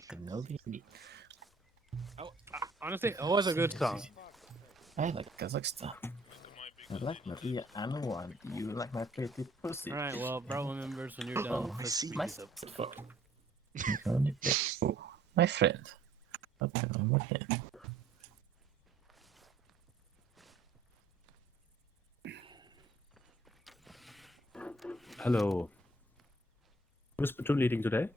fucking know the beat. Honestly, it was a good song. I like Kazakhstan. I like Maria Anu, and you like my pretty pussy. Alright, well, bro remembers when you're done. Oh, I Let's see speed my this up. fuck. Oh, my friend. Okay, I'm with him. Hello. Who's platoon leading today?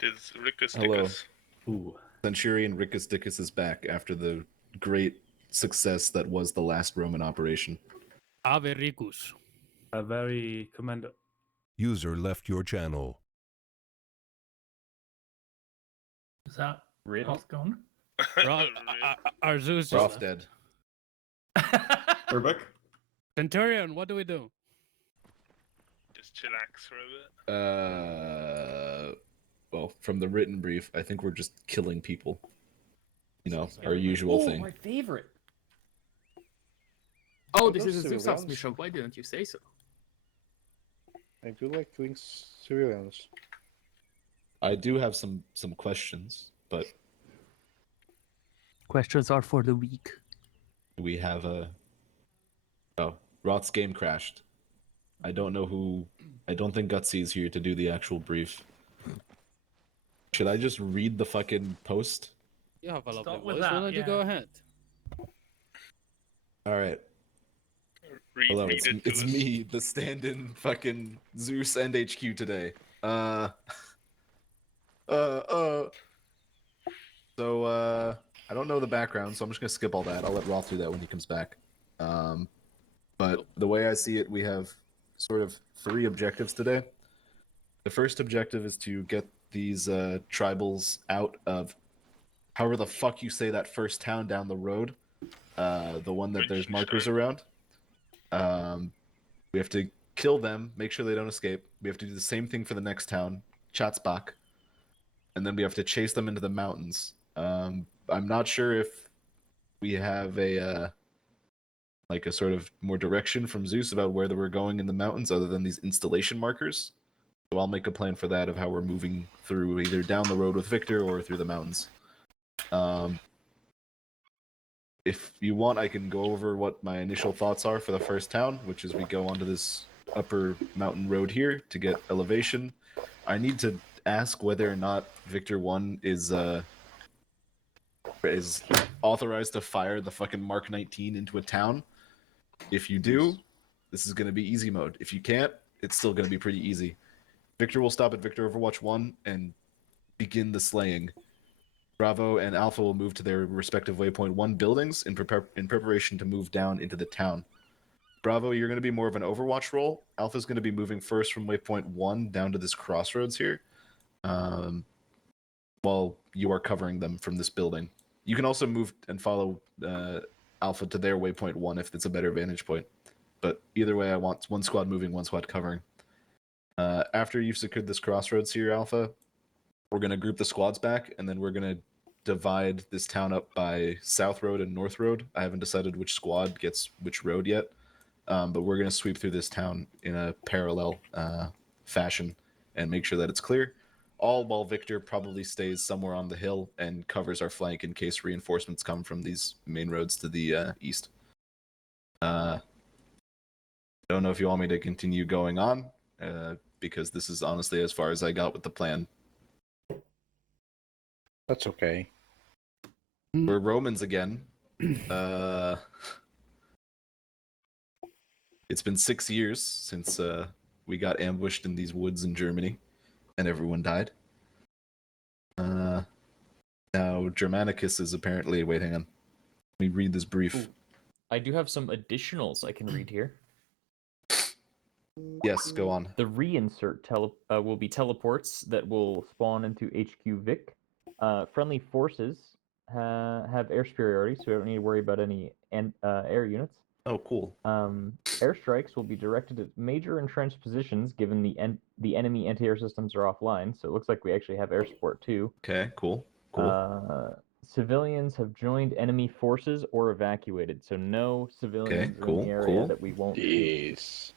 It's Rickus Hello. Dickus. Ooh. Centurion Rickus Dickus is back after the great success that was the last Roman operation. Ave Ricus. A very commander. User left your channel. Is that Really? Roth gone? Our Zeus. Roth dead. We're back. Centurion, what do we do? Just chillax for a bit. Well, from the written brief, I think we're just killing people. You know, our usual thing. My favorite. Oh, this is a Those Zeusops civilians. mission. Why didn't you say so? I do like killing civilians. I do have some questions, but Questions are for the weak. we have a... Oh, Roth's game crashed. I don't know who... I don't think Gutsy is here to do the actual brief. Should I just read the fucking post? You have a lovely Start with voice. that, Why don't you yeah. go ahead? Alright. Read Hello, it to it's us. me, the stand-in fucking Zeus and HQ today. So, I don't know the background, so I'm just gonna skip all that. I'll let Roth do that when he comes back. But the way I see it, we have sort of 3 objectives today. The first objective is to get these tribals out of however the fuck you say that first town down the road. The one that there's markers around. We have to kill them, make sure they don't escape. We have to do the same thing for the next town, Chatsbach. And then we have to chase them into the mountains. I'm not sure if we have a like a sort of more direction from Zeus about where we're going in the mountains other than these installation markers. So I'll make a plan for that of how we're moving through either down the road with Victor or through the mountains. If you want, I can go over what my initial thoughts are for the first town, which is we go onto this upper mountain road here to get elevation. I need to ask whether or not Victor 1 is authorized to fire the fucking Mark 19 into a town. If you do, this is going to be easy mode. If you can't, it's still going to be pretty easy. Victor will stop at Victor Overwatch 1 and begin the slaying. Bravo and Alpha will move to their respective Waypoint 1 buildings in preparation to move down into the town. Bravo, you're going to be more of an Overwatch role. Alpha's going to be moving first from Waypoint 1 down to this crossroads here, while you are covering them from this building. You can also move and follow Alpha to their Waypoint 1 if it's a better vantage point. But either way, I want one squad moving, one squad covering. After you've secured this crossroads here, Alpha, we're going to group the squads back, and then we're going to divide this town up by South Road and North Road. I haven't decided which squad gets which road yet, but we're going to sweep through this town in a parallel fashion and make sure that it's clear, all while Victor probably stays somewhere on the hill and covers our flank in case reinforcements come from these main roads to the east. I don't know if you want me to continue going on, because this is honestly as far as I got with the plan. That's okay. We're Romans again. It's been 6 years since we got ambushed in these woods in Germany, and everyone died. Now Germanicus is apparently... Wait, hang on. Let me read this brief. Ooh. I do have some additionals I can read here. Yes, go on. The reinsert will be teleports that will spawn into HQ Vic. Friendly forces have air superiority, so we don't need to worry about any air units. Oh, cool. Airstrikes will be directed at major entrenched positions, given the enemy anti-air systems are offline. So it looks like we actually have air support too. Okay, cool. Cool. Civilians have joined enemy forces or evacuated, so no civilians in the area that we won't. Yes.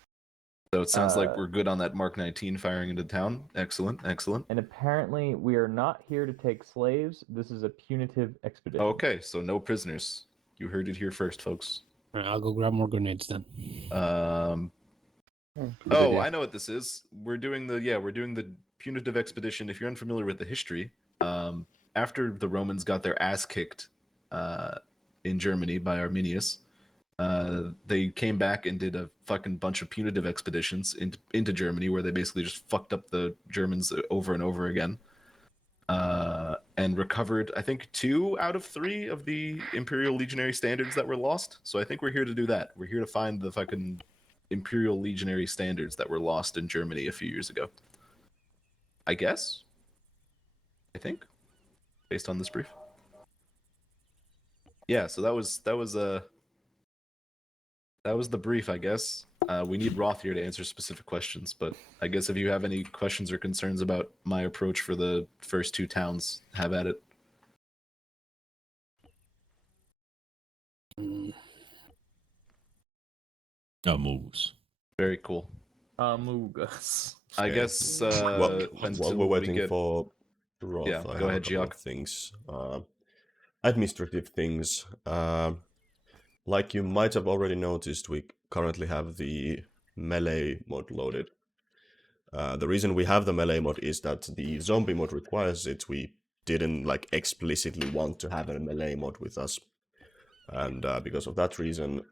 So it sounds like we're good on that Mark 19 firing into town. Excellent, excellent. And apparently, we are not here to take slaves. This is a punitive expedition. Okay, so no prisoners. You heard it here first, folks. All right, I'll go grab more grenades then. Good Oh, idea. I know what this is. We're doing the punitive expedition. If you're unfamiliar with the history, after the Romans got their ass kicked in Germany by Arminius, they came back and did a fucking bunch of punitive expeditions into Germany, where they basically just fucked up the Germans over and over again, and recovered, I think, 2 out of 3 of the Imperial Legionary standards that were lost. So I think we're here to do that. We're here to find the fucking Imperial Legionary standards that were lost in Germany a few years ago. I guess. I think, based on this brief. Yeah, so that was the brief, I guess. We need Roth here to answer specific questions, but I guess if you have any questions or concerns about my approach for the first 2 towns, have at it. Moves. Very cool. Amugas. I Okay. guess While until we're we waiting get... for Roth, Yeah, I go have ahead, a couple Giok. of things. Administrative things. Like you might have already noticed, we currently have the melee mod loaded. The reason we have the melee mod is that the zombie mod requires it. We didn't like explicitly want to have a melee mod with us. And because of that reason,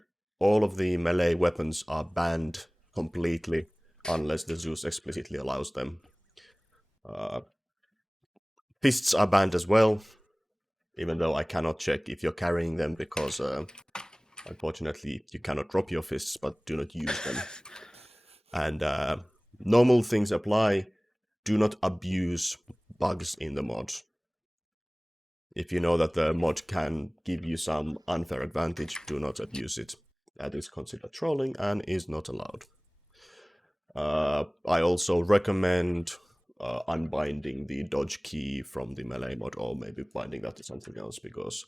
all of the melee weapons are banned completely unless the Zeus explicitly allows them. Fists are banned as well, even though I cannot check if you're carrying them because unfortunately you cannot drop your fists but do not use them. And normal things apply. Do not abuse bugs in the mod. If you know that the mod can give you some unfair advantage, do not abuse it. That is considered trolling and is not allowed. I also recommend unbinding the dodge key from the melee mod, or maybe binding that to something else, because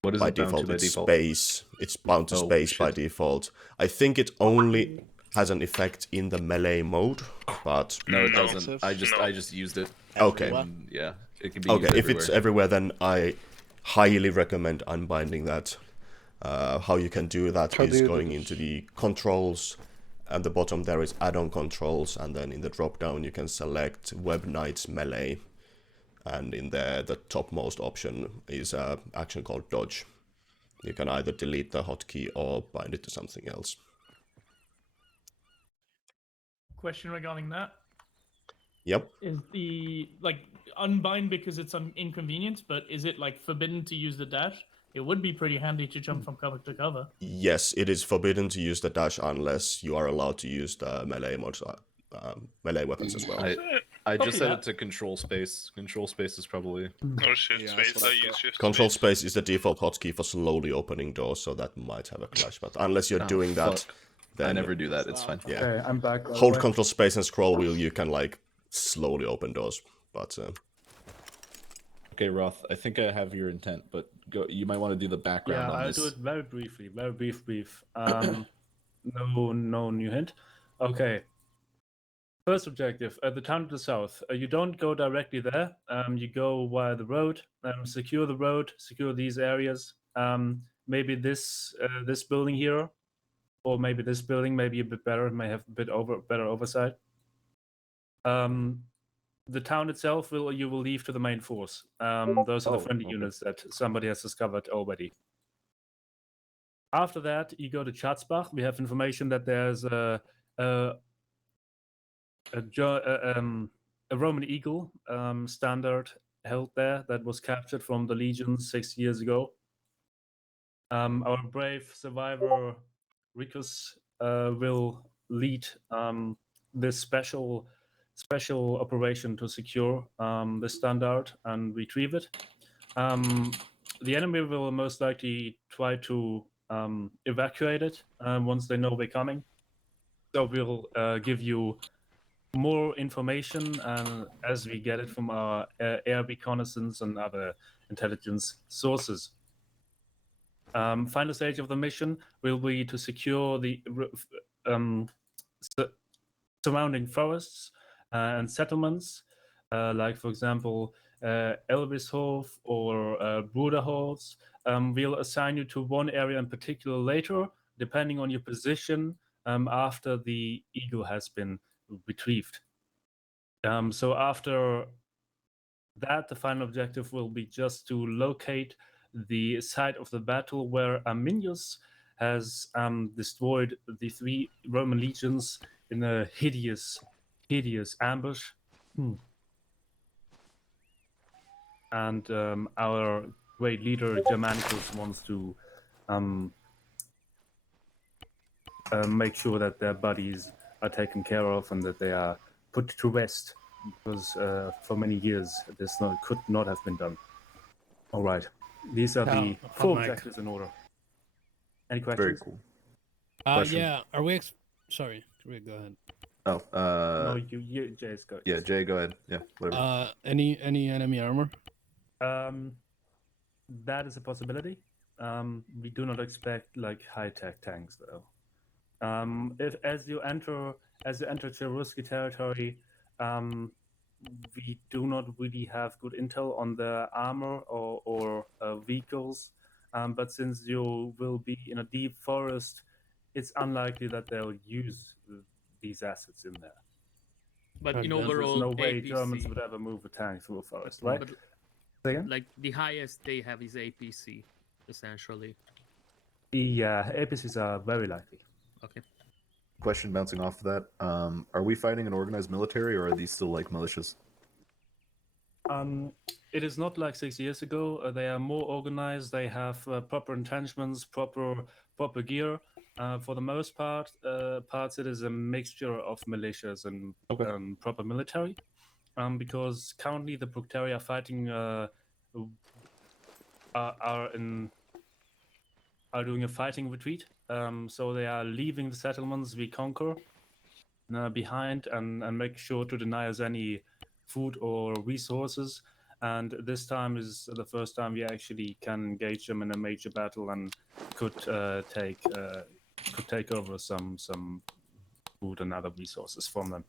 What is by it bound default to by it's default? space. It's bound to Oh, space by shit. default. I think it only has an effect in the melee mode, but No, it No. doesn't. I just used it. okay. And, yeah, it can be Okay, used if it's everywhere, then I highly recommend unbinding that. How you can do that How do is you do going this? into the controls. At the bottom there is add-on controls, and then in the drop-down you can select Web Knights Melee. And in there, the topmost option is an action called Dodge. You can either delete the hotkey or bind it to something else. Question regarding that. Yep. Is the, like, unbind because it's inconvenient, but is it, like, forbidden to use the dash? It would be pretty handy to jump from cover to cover. Yes, it is forbidden to use the dash unless you are allowed to use the melee mods, melee weapons as well. I Copy just set that. it to control space. Control space is probably... Or shift Yeah, that's space. what I I use thought. shift Control space. space is the default hotkey for slowly opening doors, so that might have a clash. But unless you're doing that, fuck. then I never do that. It's fine. Yeah. Okay, I'm back. by the Hold way. control space and scroll wheel. You can like slowly open doors, but Okay, Roth, I think I have your intent, but go. You might want to do the background Yeah, on I'll this. do it very briefly. Very brief. No new hint. Okay. First objective, at the town to the south. You don't go directly there. You go via the road. Secure the road. Secure these areas. Maybe this building here, or maybe this building. Maybe a bit better. It may have a bit better oversight. The town itself you will leave to the main force. Those are the friendly okay. units that somebody has discovered already. After that, you go to Schatzbach. We have information that there's a Roman eagle standard held there that was captured from the Legion 6 years ago. Our brave survivor Ricus will lead this special operation to secure the standard and retrieve it. The enemy will most likely try to evacuate it once they know we're coming. So we'll give you more information as we get it from our air reconnaissance and other intelligence sources. Final stage of the mission will be to secure the surrounding forests and settlements, like for example Elvishof or Bruderhof. We'll assign you to one area in particular later, depending on your position after the eagle has been retrieved. So after that, the final objective will be just to locate the site of the battle where Arminius has destroyed the 3 Roman legions in a hideous ambush. And our great leader Germanicus wants to make sure that their bodies are taken care of and that they are put to rest, because for many years this could not have been done. All right, these are the 4 objectives in order. Any questions? Very cool. Question. Yeah, are we? Sorry, Rick, go ahead. Oh, no, you, Jay's go. Yeah, Jay, go ahead. Yeah, whatever. Any enemy armor? That is a possibility. We do not expect like high-tech tanks though. If as you enter Cheruski territory, we do not really have good intel on the armor or vehicles. But since you will be in a deep forest, it's unlikely that they'll use these assets in there. But in overall, there's no way APC, Germans would ever move a tank through a forest, right? But, like the highest they have is APC, essentially. Yeah, APCs are very likely. Okay. Question bouncing off of that. Are we fighting an organized military, or are these still like militias? It is not like 6 years ago. They are more organized. They have proper entrenchments, proper gear. For the most part, it is a mixture of militias and proper military. Because currently the Bructeri are fighting are doing a fighting retreat. So they are leaving the settlements we conquer behind and make sure to deny us any food or resources. And this time is the first time we actually can engage them in a major battle and could take over some food and other resources from them.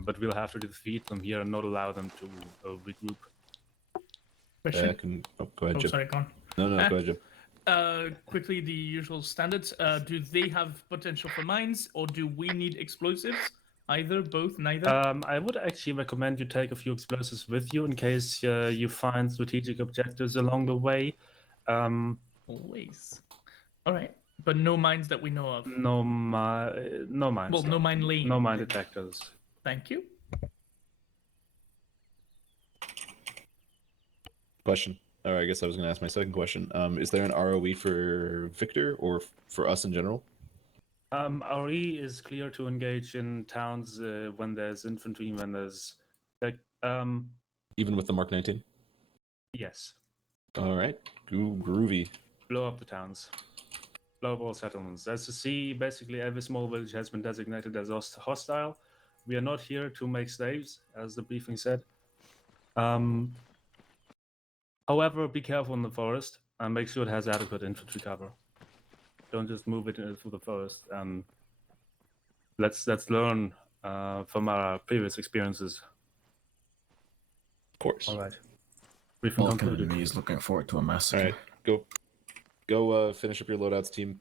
But we'll have to defeat them here and not allow them to regroup. Question? Go ahead, Jim. Sorry, go on. No, go ahead, Jim. Quickly, the usual standards. Do they have potential for mines, or do we need explosives? Either, both, neither? I would actually recommend you take a few explosives with you in case you find strategic objectives along the way. Always. All right, but no mines that we know of. No mines. Well, no mine lane. No mine detectors. Thank you. Question. Or I guess I was going to ask my second question. Is there an ROE for Victor or for us in general? RE is clear to engage in towns when there's infantry, when there's even with the Mark 19? Yes. All right. Groovy. Blow up the towns. Blow up all settlements. As you see, basically every small village has been designated as hostile. We are not here to make slaves, as the briefing said. However, be careful in the forest and make sure it has adequate infantry cover. Don't just move it through the forest. Let's learn from our previous experiences. Of course. All right. Vulcan enemy is looking forward to a massacre. All right, go finish up your loadouts, team,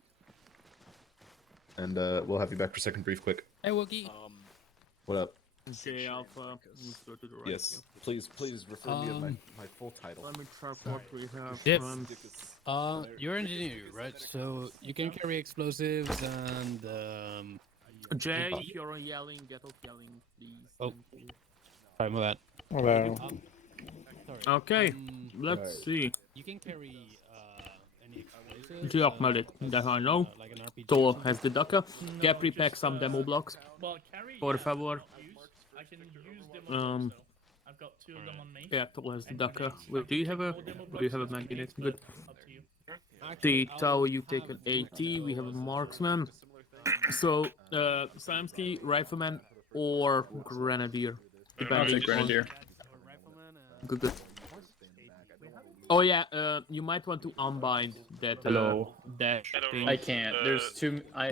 and we'll have you back for second brief quick. Hey, Wookie. What up? J Alpha. Let's go to the right. Yes, please refer me to my full title. Let me check what we have. Yep. You're an engineer, right? So you can carry explosives and. Jay, if you're yelling, get off yelling, please. Oh, sorry about that. Hello. Sorry. Okay, let's see. You can carry any explosives. Geoff Medic, that I know. Like an RPG. Tol has the Daka. Get repack some demo blocks. Well, carry. Por favor. I can use demo blocks, though. I've got 2 of them on me. Yeah, Tol has the Daka. Wait, do you have a magnet? Good. Up to you. The Tau, you take an AT. We have a marksman. So, Samsky, rifleman, or grenadier. I'll take grenadier. Good. Oh yeah, you might want to unbind that dash thing. I can't. There's too. I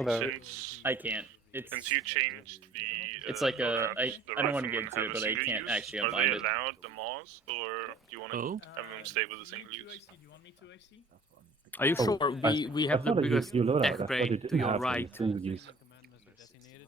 can't. Since you changed the. It's like loadout, I the don't want to riflemen get into have it, a but I single can't use. actually Are unbind they it. allowed the Mars, or do you want to Oh. have them stay with a single use? Are you Oh, sure? I We have the thought you- biggest you load out. tech I thought brain you to didn't your have any right. single use.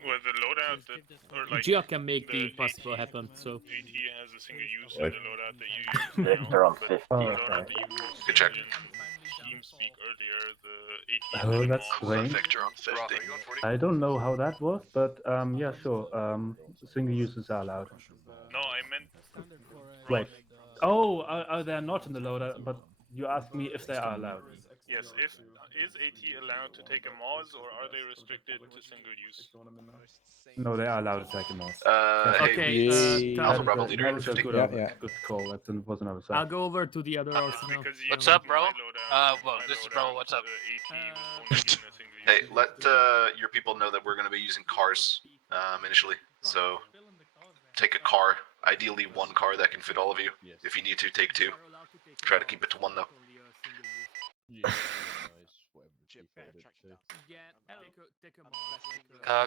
With the loadout that, or like Gia can make the the impossible AT happen. So AT has a single use Right. in the loadout that you use now, They're on but 50. the Oh, loadout okay. that you used Good check. in TeamSpeak earlier, the AT Oh, and that's Mars. strange. Victor on 50. I don't know how that was, but yeah, sure. Single uses are allowed. No, I meant Wait. Oh, they're not in the loader, but you asked me if they are allowed. yes. If is AT allowed to take a Mars, or are they restricted to single use? No, they are allowed to take a mouse. Okay, Alpha Tom, Bravo That leader. is a 50. good, good call. That was another I'll side. go over to the other arsenal. Because you What's know, up, bro? my loadout, Well, my this is loadout, Bro. What's up? AT would only be in a single use. Hey, let your people know that we're going to be using cars initially. So take a car, ideally one car that can fit all of you. If you need to, take two. Try to keep it to one though.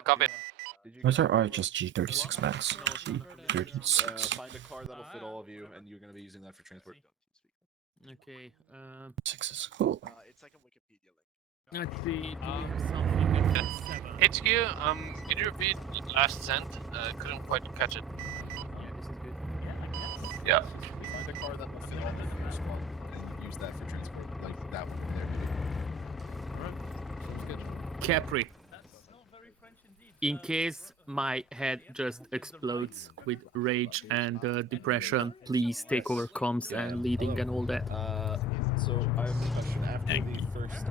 Copy. Those are RHSG 36 max. G36. Find a car that'll fit all of you, and you're going to be using that for transport. Okay. 6 is cool. Let's see. Do we have something at 7? HQ, could you repeat last sent? Couldn't quite catch it. Yeah, this is good. Yeah. Find a car that will fit all of your squad, and use that for transport. Like that one there. Capri. In case my head just explodes with rage and depression, please take over comms and leading and all that. So I have a question.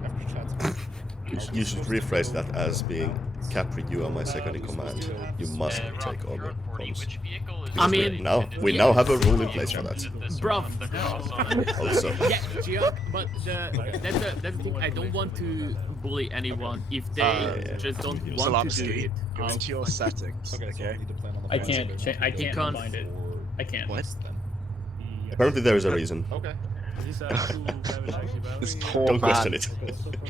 After chat's You should rephrase that as being Capri, you are my second in command. You must take over comms. I mean, We now have a rule in place for that. Bruv. Also. Yeah, Gia, but that's the thing. I don't want to bully anyone if they just don't want to do it. Go into your settings. Okay. I can't Can't. find it. I can't. What? Apparently there is a reason. Okay. This poor Don't man question it.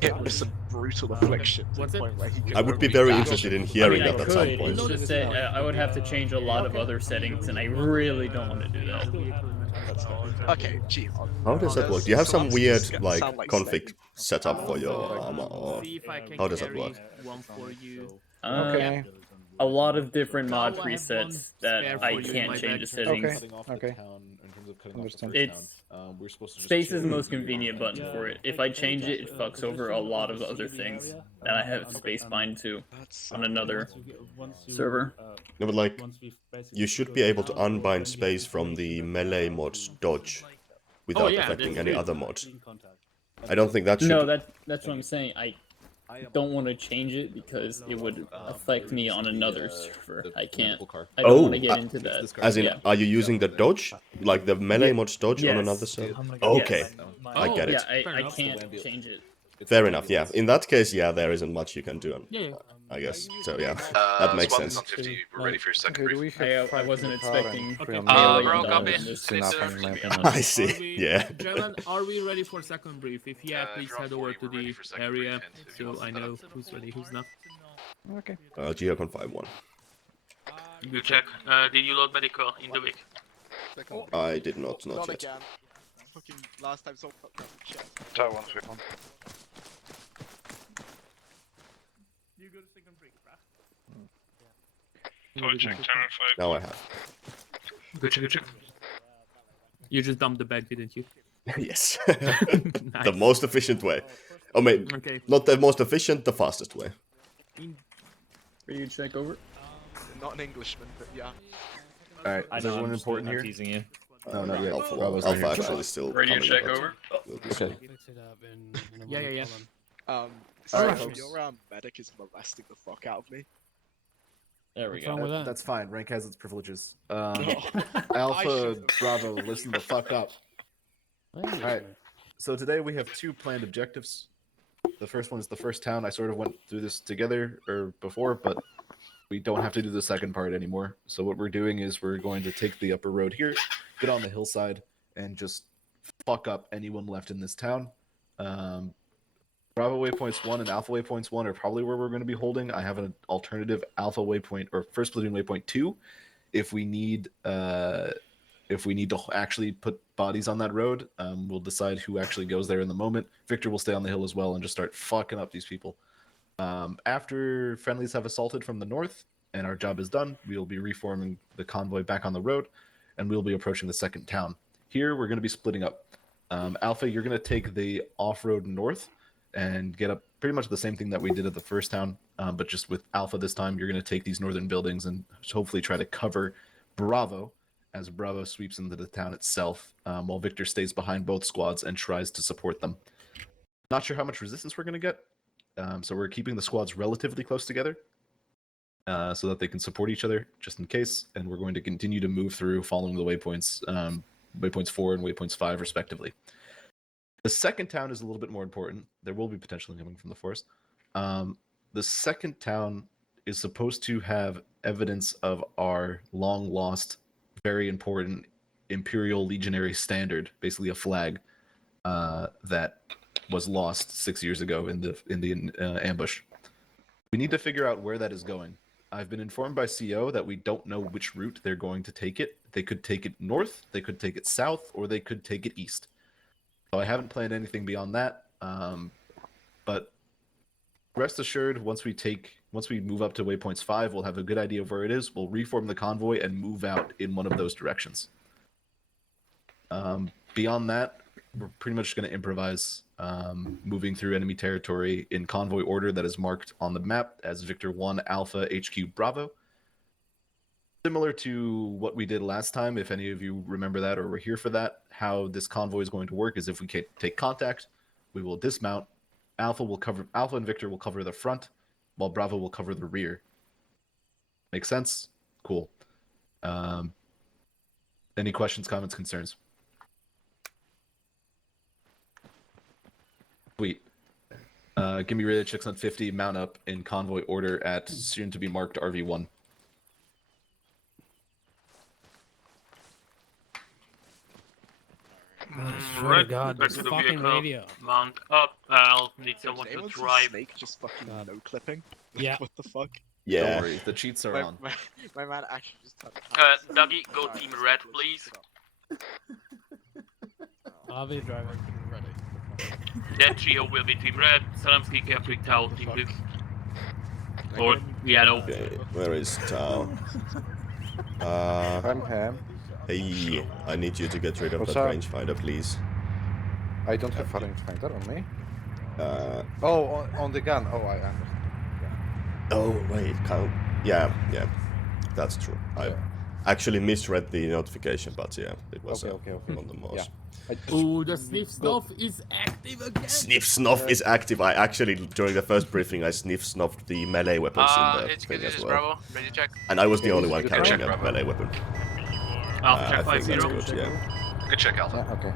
hit with some brutal affliction to What's the it? point where he could I would be only very dash. interested in I hearing mean, I that at some could. point. It's just that I would have to change a lot of other settings, and I really don't want to do that. Okay, gee. How does that work? Do you have some weird Sound like like config set up for your Arma, or See if I can how does that carry work? one for you. Okay. A lot of different mod Now I have one presets spare that for I you in can't my change the bag. settings. Okay. Understand. It's We're supposed to just space is the chill. most convenient button for it. If I change it, it fucks over a lot of other things that I have space bind to on another server. No, but like, you should be able to unbind space from the melee mod's dodge without yeah, affecting that's any good. other mods. I don't think that should. No, that's what I'm saying. I don't want to change it because it would affect me on another server. I can't. I don't want to get into that. As in, Yeah. are you using the dodge, like the melee mod's dodge on Yes. another server? Okay, Yes. I get it. Yeah, I can't change it. Fair enough. Yeah, in that case, yeah, there isn't much you can do. Yeah. I guess so. Yeah, that makes sense. 50, we're ready for your second brief. I wasn't expecting Okay. melee Bro, involved copy. in this. Please, to sir. be honest. I see. Yeah. Gentlemen, are we ready for second brief? If yeah, If please you're on head over 40, to we're ready the for second area brief, and if you so want I to know who's ready, who's not. Okay. Geo can 5-1. Good check. Did you load medical in the week? I did not Not yet. again. Fucking last time so shit. Tower 131. You go to second break, bruh. Tower check, channel 5. Now I have. Good check, good check. You just dumped the bag, didn't you? Yes. Nice. The most efficient way. Oh, maybe Okay. not the most efficient, the fastest way. Are you check over? Not an Englishman, but yeah. Alright, is everyone important here? teasing you. No, not yet. Alpha, Bravo's not Alpha here. actually still. Radio coming, check but over. we'll do Okay. Yeah. Alright, Sorry, folks. your medic is molesting the fuck out of me. There we What's go. wrong with that? That's fine. Rank has its privileges. Alpha, Bravo, listen the fuck up. Alright, so today we have two planned objectives. The first one is the first town. I sort of went through this together or before, but we don't have to do the second part anymore. So what we're doing is we're going to take the upper road here, get on the hillside, and just fuck up anyone left in this town. Bravo waypoints 1 and Alpha waypoints 1 are probably where we're going to be holding. I have an alternative Alpha waypoint or first platoon waypoint 2 if we need to actually put bodies on that road. We'll decide who actually goes there in the moment. Victor will stay on the hill as well and just start fucking up these people. After friendlies have assaulted from the north and our job is done, we'll be reforming the convoy back on the road and we'll be approaching the second town. Here we're going to be splitting up. Alpha, you're going to take the off-road north and get up pretty much the same thing that we did at the first town, but just with Alpha this time, you're going to take these northern buildings and hopefully try to cover Bravo as Bravo sweeps into the town itself, while Victor stays behind both squads and tries to support them. Not sure how much resistance we're going to get, so we're keeping the squads relatively close together so that they can support each other just in case, and we're going to continue to move through following the waypoints, waypoints 4 and waypoints 5 respectively. The second town is a little bit more important. There will be potential coming from the forest. The second town is supposed to have evidence of our long lost, very important Imperial Legionary Standard, basically a flag that was lost 6 years ago in the ambush. We need to figure out where that is going. I've been informed by CO that we don't know which route they're going to take it. They could take it north, they could take it south, or they could take it east. So I haven't planned anything beyond that, but rest assured, once we move up to waypoints 5, we'll have a good idea of where it is. We'll reform the convoy and move out in one of those directions. Beyond that, we're pretty much going to improvise, moving through enemy territory in convoy order that is marked on the map as Victor 1 Alpha HQ Bravo. Similar to what we did last time, if any of you remember that or were here for that, how this convoy is going to work is if we take contact, we will dismount. Alpha and Victor will cover the front, while Bravo will cover the rear. Make sense? Cool. Any questions, comments, concerns? Sweet. Give me radar checks on 50, mount up in convoy order at soon to be marked RV1. I swear to God, this fucking radio. Mount up. I'll need someone to drive. Snake just fucking no clipping. Yeah. What the fuck? Yeah. Don't worry, the cheats are on. My man actually just turned. Dougie, go team red, please. I'll be driving. That trio will be team red. Salamski, Capri, Tau, team blue. Or yellow. Okay, where is Tao? I'm Ham. Hey, I need you to get rid of What's that up? rangefinder, please. I don't have a rangefinder on me. Oh, on the gun. Oh, I understand. Oh, wait, count. Yeah, that's true. I actually misread the notification, but yeah, it was Okay. on the mouse. Oh, the sniff snuff is active again. Sniff snuff is active. I actually, during the first briefing, I sniff snuffed the melee weapons in the thing as well. Bravo. Ready to check. And I was the only one Good carrying check, a melee weapon. Alpha check I think 5-0. that's good, yeah. Good check, Alpha. Yeah, okay.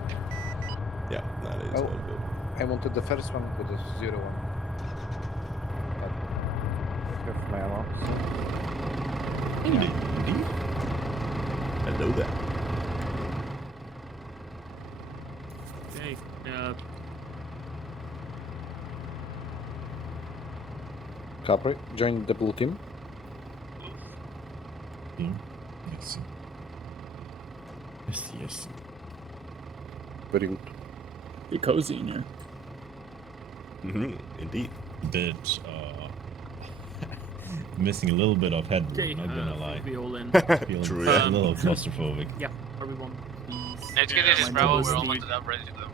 Yeah, that is all good. I wanted the first one with the 0-1. Have my ammo. Indeed. Hello there. Okay. Capri, join the blue team. Yes. Very good. Be cozy in here. Indeed. Bit missing a little bit of headroom, Okay, not gonna lie. we all in. Feeling True, a yeah. little claustrophobic. Yeah, everyone, please. Let's get this, Bravo. We're all lined up, ready to go.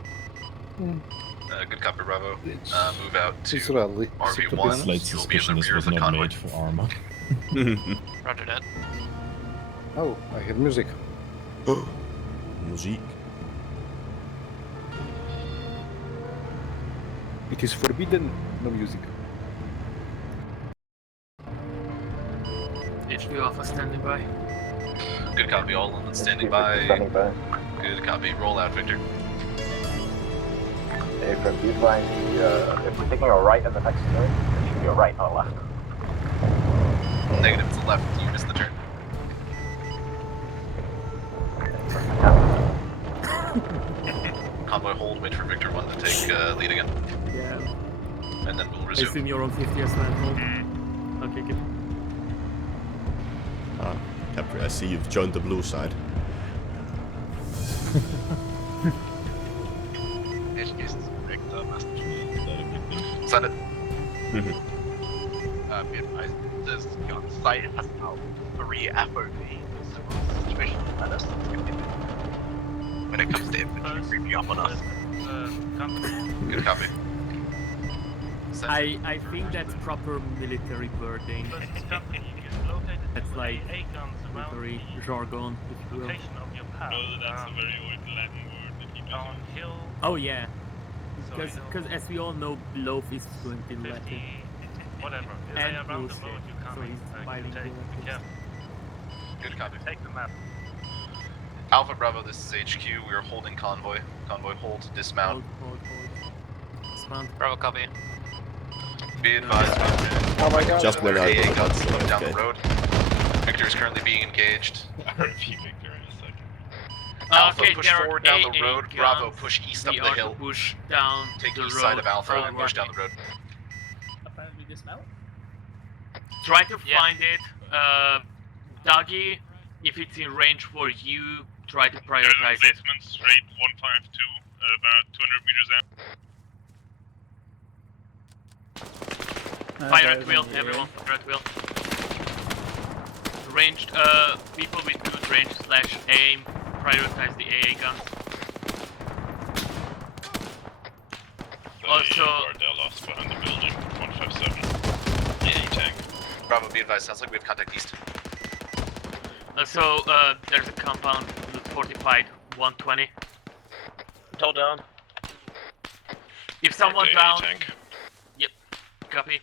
Good copy, Bravo. Move out to It's rally. RV1. Slight You'll be in suspicion the this rear was of the not convoy. made for Arma. Roger that. Oh, I hear music. Music. It is forbidden, no music. HQ Alpha standing by. Good copy, all of them standing by. Good copy. Roll out, Victor. Hey, from these lines, if we're taking a right in the next turn, it should be a right, not a left. Negative, it's a left. You missed the turn. Convoy hold, wait for Victor 1 to take lead again. Yeah. and then we'll I resume. assume you're on 50 as well. Okay, good. Capri, I see you've joined the blue side. Send it. Be advised, this gun site has now 3 FOV. So situation menace. When it comes to infantry creeping up on us. Good copy. I think that's proper military wording. That's like military jargon, if you will. No, that's a very Latin word. Oh yeah, because as we all know, loaf is fluent in Latin. Whatever. And bullshit. So he's bilingual. Good copy. Take the map. Alpha Bravo, this is HQ. We are holding convoy. Convoy hold, dismount. Hold. Dismount. Bravo, copy. Be advised, Oh my god. Just when I AA guns coming down okay. the road. Victor is currently being engaged. RP Victor in a second. Alpha, Okay, push there are forward down the AA road. guns. Bravo, push east up We the are to hill. push down Take the east road side of Alpha and forward. push down the road. Apparently dismount. Try to find it. Doggy, if it's in range for you, try to prioritize it. Basement straight 152, about 200 meters out. Fire at will, everyone, fire at will. Ranged, people with good range / aim, prioritize the AA guns. Also, Bardell lost behind the building, 157. AA tank. Bravo, be advised. Sounds like we have contact east. also, there's a compound fortified 120. Hold down. If someone AA down, tank. yep, copy.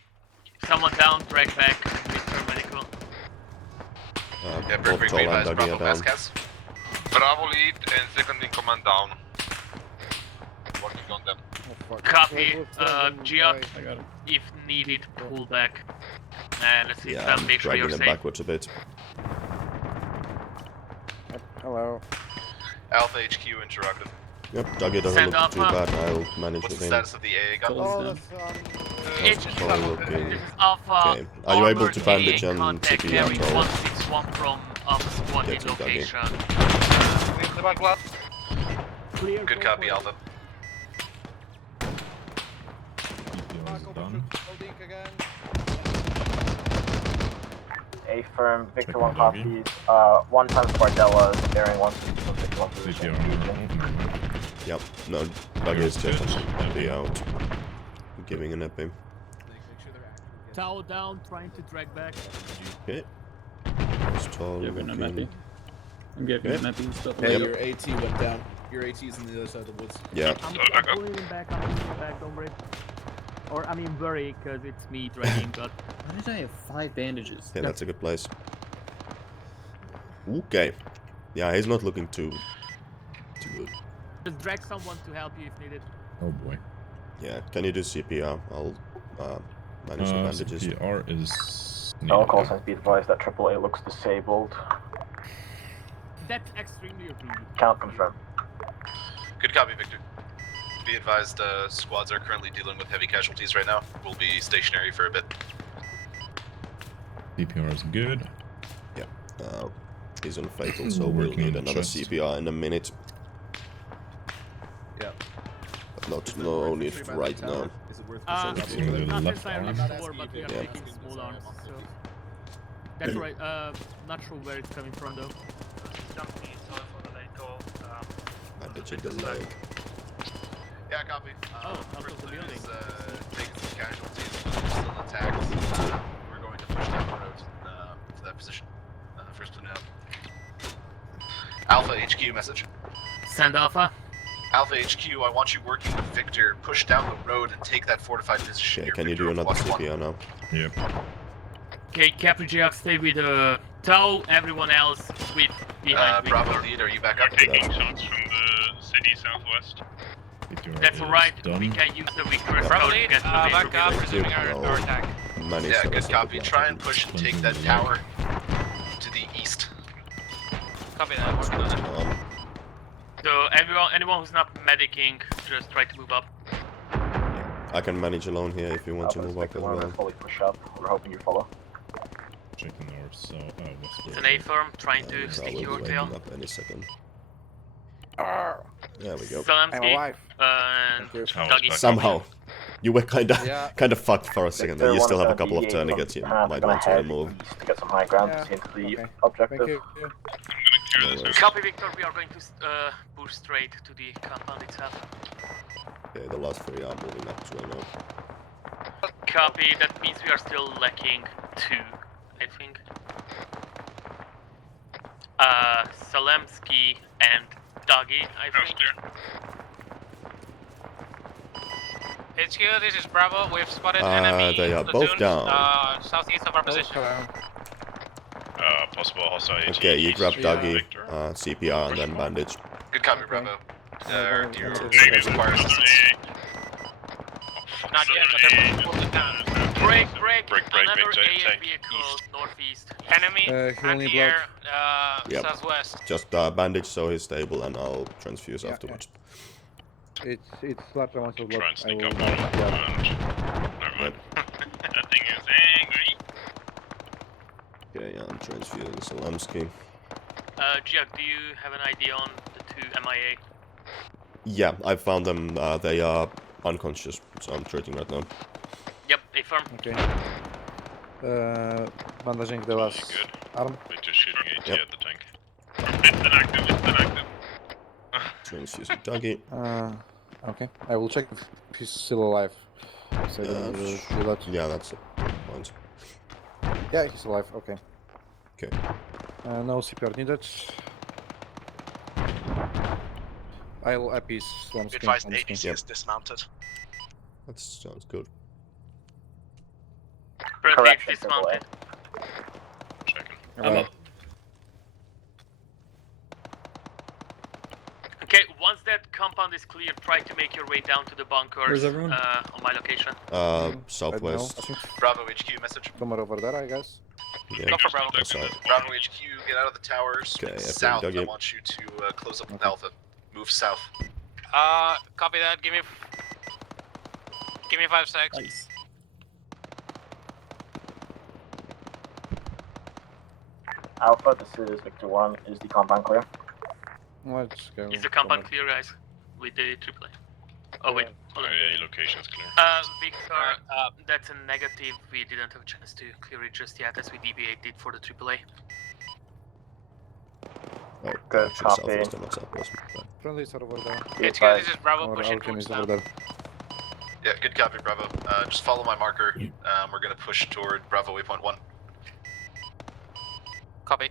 If someone down, drag back, Mr. Medical. Yeah, Both perfect. Tall Be and advised. Dougie are Bravo, down. Vasquez. Bravo lead and second in command down. Working on them. Copy. Giot, if needed, pull back. And let's see, Yeah, Sam, I'm make sure you're dragging them safe. backwards a bit. Hello. Alpha HQ interrogative. Yep, Dougie doesn't Send look too Alpha. bad. I'll manage What's with the him. status of the AA gun? Oh, that's It's Tall looking. This is Alpha. Okay. Are you able Armored to bandage AA and contact TP carry Tall? 161 from Alpha squad Get in him, Dougie. location. Good copy, Alpha. A firm, Victor 1 copies. 1 times Bardella, bearing 161. Yep, no, Dougie is just be out. Giving an epi. Tower down, trying to drag back. Okay. It's Tall Giving a looking. mappy. I'm giving Yep. a mappy and stuff. Hey, Yep. your AT went down. Your AT's in the other side of the woods. Yeah. I'm pulling him back, don't worry. Or, I mean, worry, because it's me dragging, but... Why did I have 5 bandages? Yeah, that's a good place. Okay. Yeah, he's not looking too good. Just drag someone to help you if needed. Oh boy. Yeah, can you do CPR? I'll manage the bandages. CPR is... All call signs be advised that AAA looks disabled. That's extremely rude. Count confirmed. Good copy, Victor. Be advised, squads are currently dealing with heavy casualties right now. We'll be stationary for a bit. CPR is good. Yeah. He's on fatal, so we'll Working on need the another chest. CPR in a minute. Yeah. But no need right now. Is it worth Not Fixing the left necessarily arm. before, but we are Yeah. taking small arms, so... That's right, not sure where it's coming from, though. Bandage the leg. Yeah, copy. Out of First the Loot building. is taking some casualties, but they're still intact. We're going to push down the road to that position. First to know. Alpha HQ message. Send Alpha. Alpha HQ, I want you working with Victor. Push down the road and take that fortified position. Okay, near can you Victor do of another 1-1. CPR now? Yep. Okay, Capri Jack, stay with Tau, everyone else with behind Bravo Victor. lead, are you back We're up? taking shots from the city southwest. CPR That's is alright, done. we can use the reverse Bravo code to get to the Thank you. I'll manage Yeah, the good rest of copy. the Try and plan. push and take that tower to the east. Copy that. So anyone who's not medicing, just try to move up. I can manage alone here if you want to move up as well. Fully push up. We're hoping you follow. Checking north, so west. It's an A-firm trying to Bra stick will your be tail. waking up any second. There we go. Salamsky, and Doggy. Somehow. You were kinda Yeah. kinda fucked for a second there. You still have a couple of tourniquets you might want to remove. To get some high ground Yeah, to see into the okay. objective. Thank you. No worries. Copy, Victor. We are going to push straight to the compound itself. Okay, the last 3 are moving up as well now. Copy. That means we are still lacking 2, I think. Salamsky and Doggy, I think. HQ, this is Bravo. We've spotted enemy they are both platoons, down. southeast of our position. Possible hostile AT. Okay, you grab Dougie, CPR, and then bandage. Good copy, Bravo. Do you require assistance? Not yet, but they're close to town. Break, Victor, another AF tank. vehicle northeast. Enemy, only anti-air, Yep. southwest. Just bandage so he's stable, and I'll transfuse afterwards. It's large amounts of blood. Try and I sneak will up on not. him. Never mind. That thing is angry. Okay, I'm transfusing Salamsky. Jack, do you have an idea on the 2 MIA? Yeah, I found them. They are unconscious, so I'm treating right now. Yep, affirm. Okay. Bandaging the last arm. Victor shooting AT Yep. at the tank. It's inactive. Transfusing Dougie. Okay. I will check if he's still alive. So do that. Yeah, that's it. Fine. Yeah, he's alive. Okay. Okay. No CPR needed. I'll appease Slumsky. Be advised, ADC is dismounted. That sounds good. Protect dismounted. Checking. Alright. Okay, once that compound is clear, try to make your way down to the bunkers. Where's everyone? On my location. Southwest. Bravo HQ, message. Somewhere over there, I guess. Yeah, Go for Bravo. outside. Bravo HQ, get out of the towers. Okay, South, I Dougie. want you to close up with Alpha. Move south. Copy that. Give me 5 seconds. Nice. Alpha, this is Victor 1. Is the compound clear? Let's go. Is the compound clear, guys? With the AAA. Oh wait, hold on. Yeah, location's clear. Victor, that's a negative. We didn't have a chance to clear it just yet, as we deviated for the AAA. Oh, Good, actually, copy. southwest and not southwest. Friendlies are over there. HQ, this is Bravo. Our Pushing team towards is over town. there. Yeah, good copy, Bravo. Just follow my marker. We're gonna push toward Bravo waypoint 1. Copy.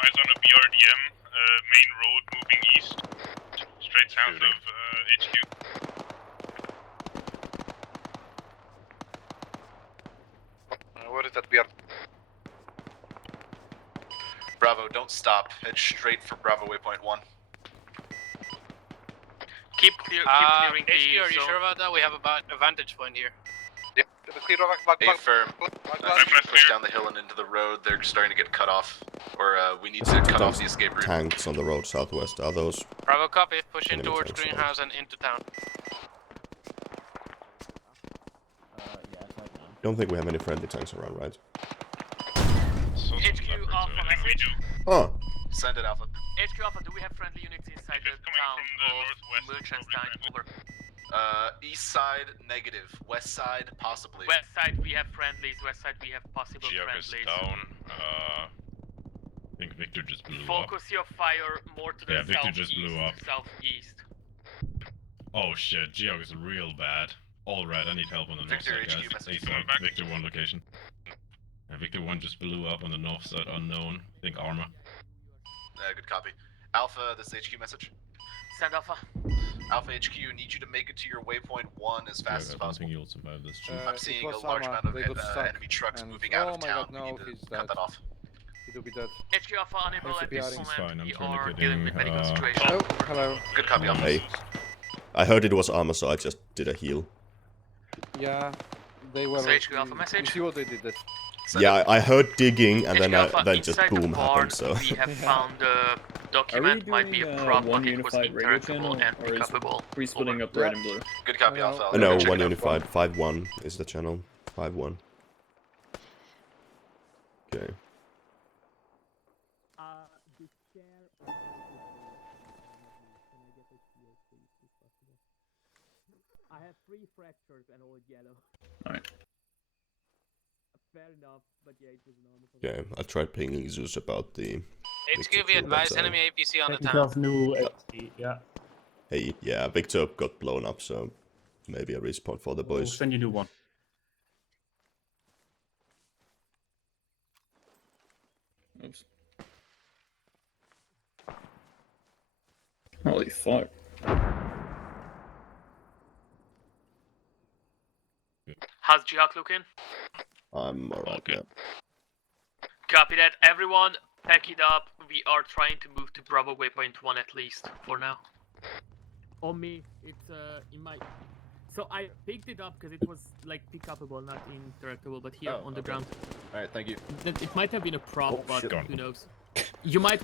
Eyes on a BRDM, main road moving east, straight south of HQ. What is that BR? Bravo, don't stop. Head straight for Bravo waypoint 1. Keep clearing HQ, the are you zone. sure about that? We have a vantage point here. A firm. Push down the hill and into the road. They're starting to get cut off. Or we need to cut off the escape route. Tanks on the road southwest. Are those? Bravo, copy. Pushing Enemy towards tanks, greenhouse and into town. Don't think we have any friendly tanks around, right? HQ Alpha message. Oh, Send it, Alpha. HQ Alpha, do we have friendly units inside the town of Merchantstein? Over. East side, negative. West side, possibly. West side we have friendlies, west side we have possible Geog is friendlies. down. I think Victor just blew up. Focus your fire more to the Yeah, Victor southeast, just blew up. southeast. Oh shit, Geog is real bad. All red, I need help on the north Victor, side, HQ guys. message. He's on Victor 1 location. Victor 1 just blew up on the north side, unknown. I think Arma. Good copy. Alpha, this is HQ message. Send Alpha. Alpha HQ, need you to make it to your waypoint 1 as fast as I don't possible. think you'll survive this, Chief. I'm It seeing was a large Arma. amount of They got stuck enemy trucks and- moving out oh of my town. God, no, We need he's to cut dead. that off. He You'll be dead. HQ Alpha unable at this It's fine, moment. I'm We trying to are get dealing in, with medical situation. Oh, hello. Good copy, Alpha. Hey. I heard it was Arma, so I just did a heal. Yeah, they were. So HQ Alpha You message. see what they did? Yeah, I heard digging, and HQ Alpha, then just inside the boom barn, happened. So we have found a document, might be a prop, one but it was unified radio interactable channel, and or is pickupable. we splitting up red and blue? Good copy, Alpha. I'll no, go check one it out. unified. 5-1 is the channel. 5-1. Okay. I have 3 fractures and all yellow. Alright. Fair enough, but yeah, it was normal. Okay, I tried pinging Zeus about the. HQ, we advise but, enemy APC on the Take town. off new XP, yeah. Hey, yeah, Victor got blown up, so maybe a respawn for the We'll boys. send you new one. Oops. Holy fuck. How's Jihak looking? I'm alright now. Copy that. Everyone, pack it up. We are trying to move to Bravo Waypoint 1 at least, for now. On me, it's in my... So I picked it up because it was like pick-upable, not interactable, but here on the ground. Alright, thank you. It might have been a prop, but shit. who knows. You might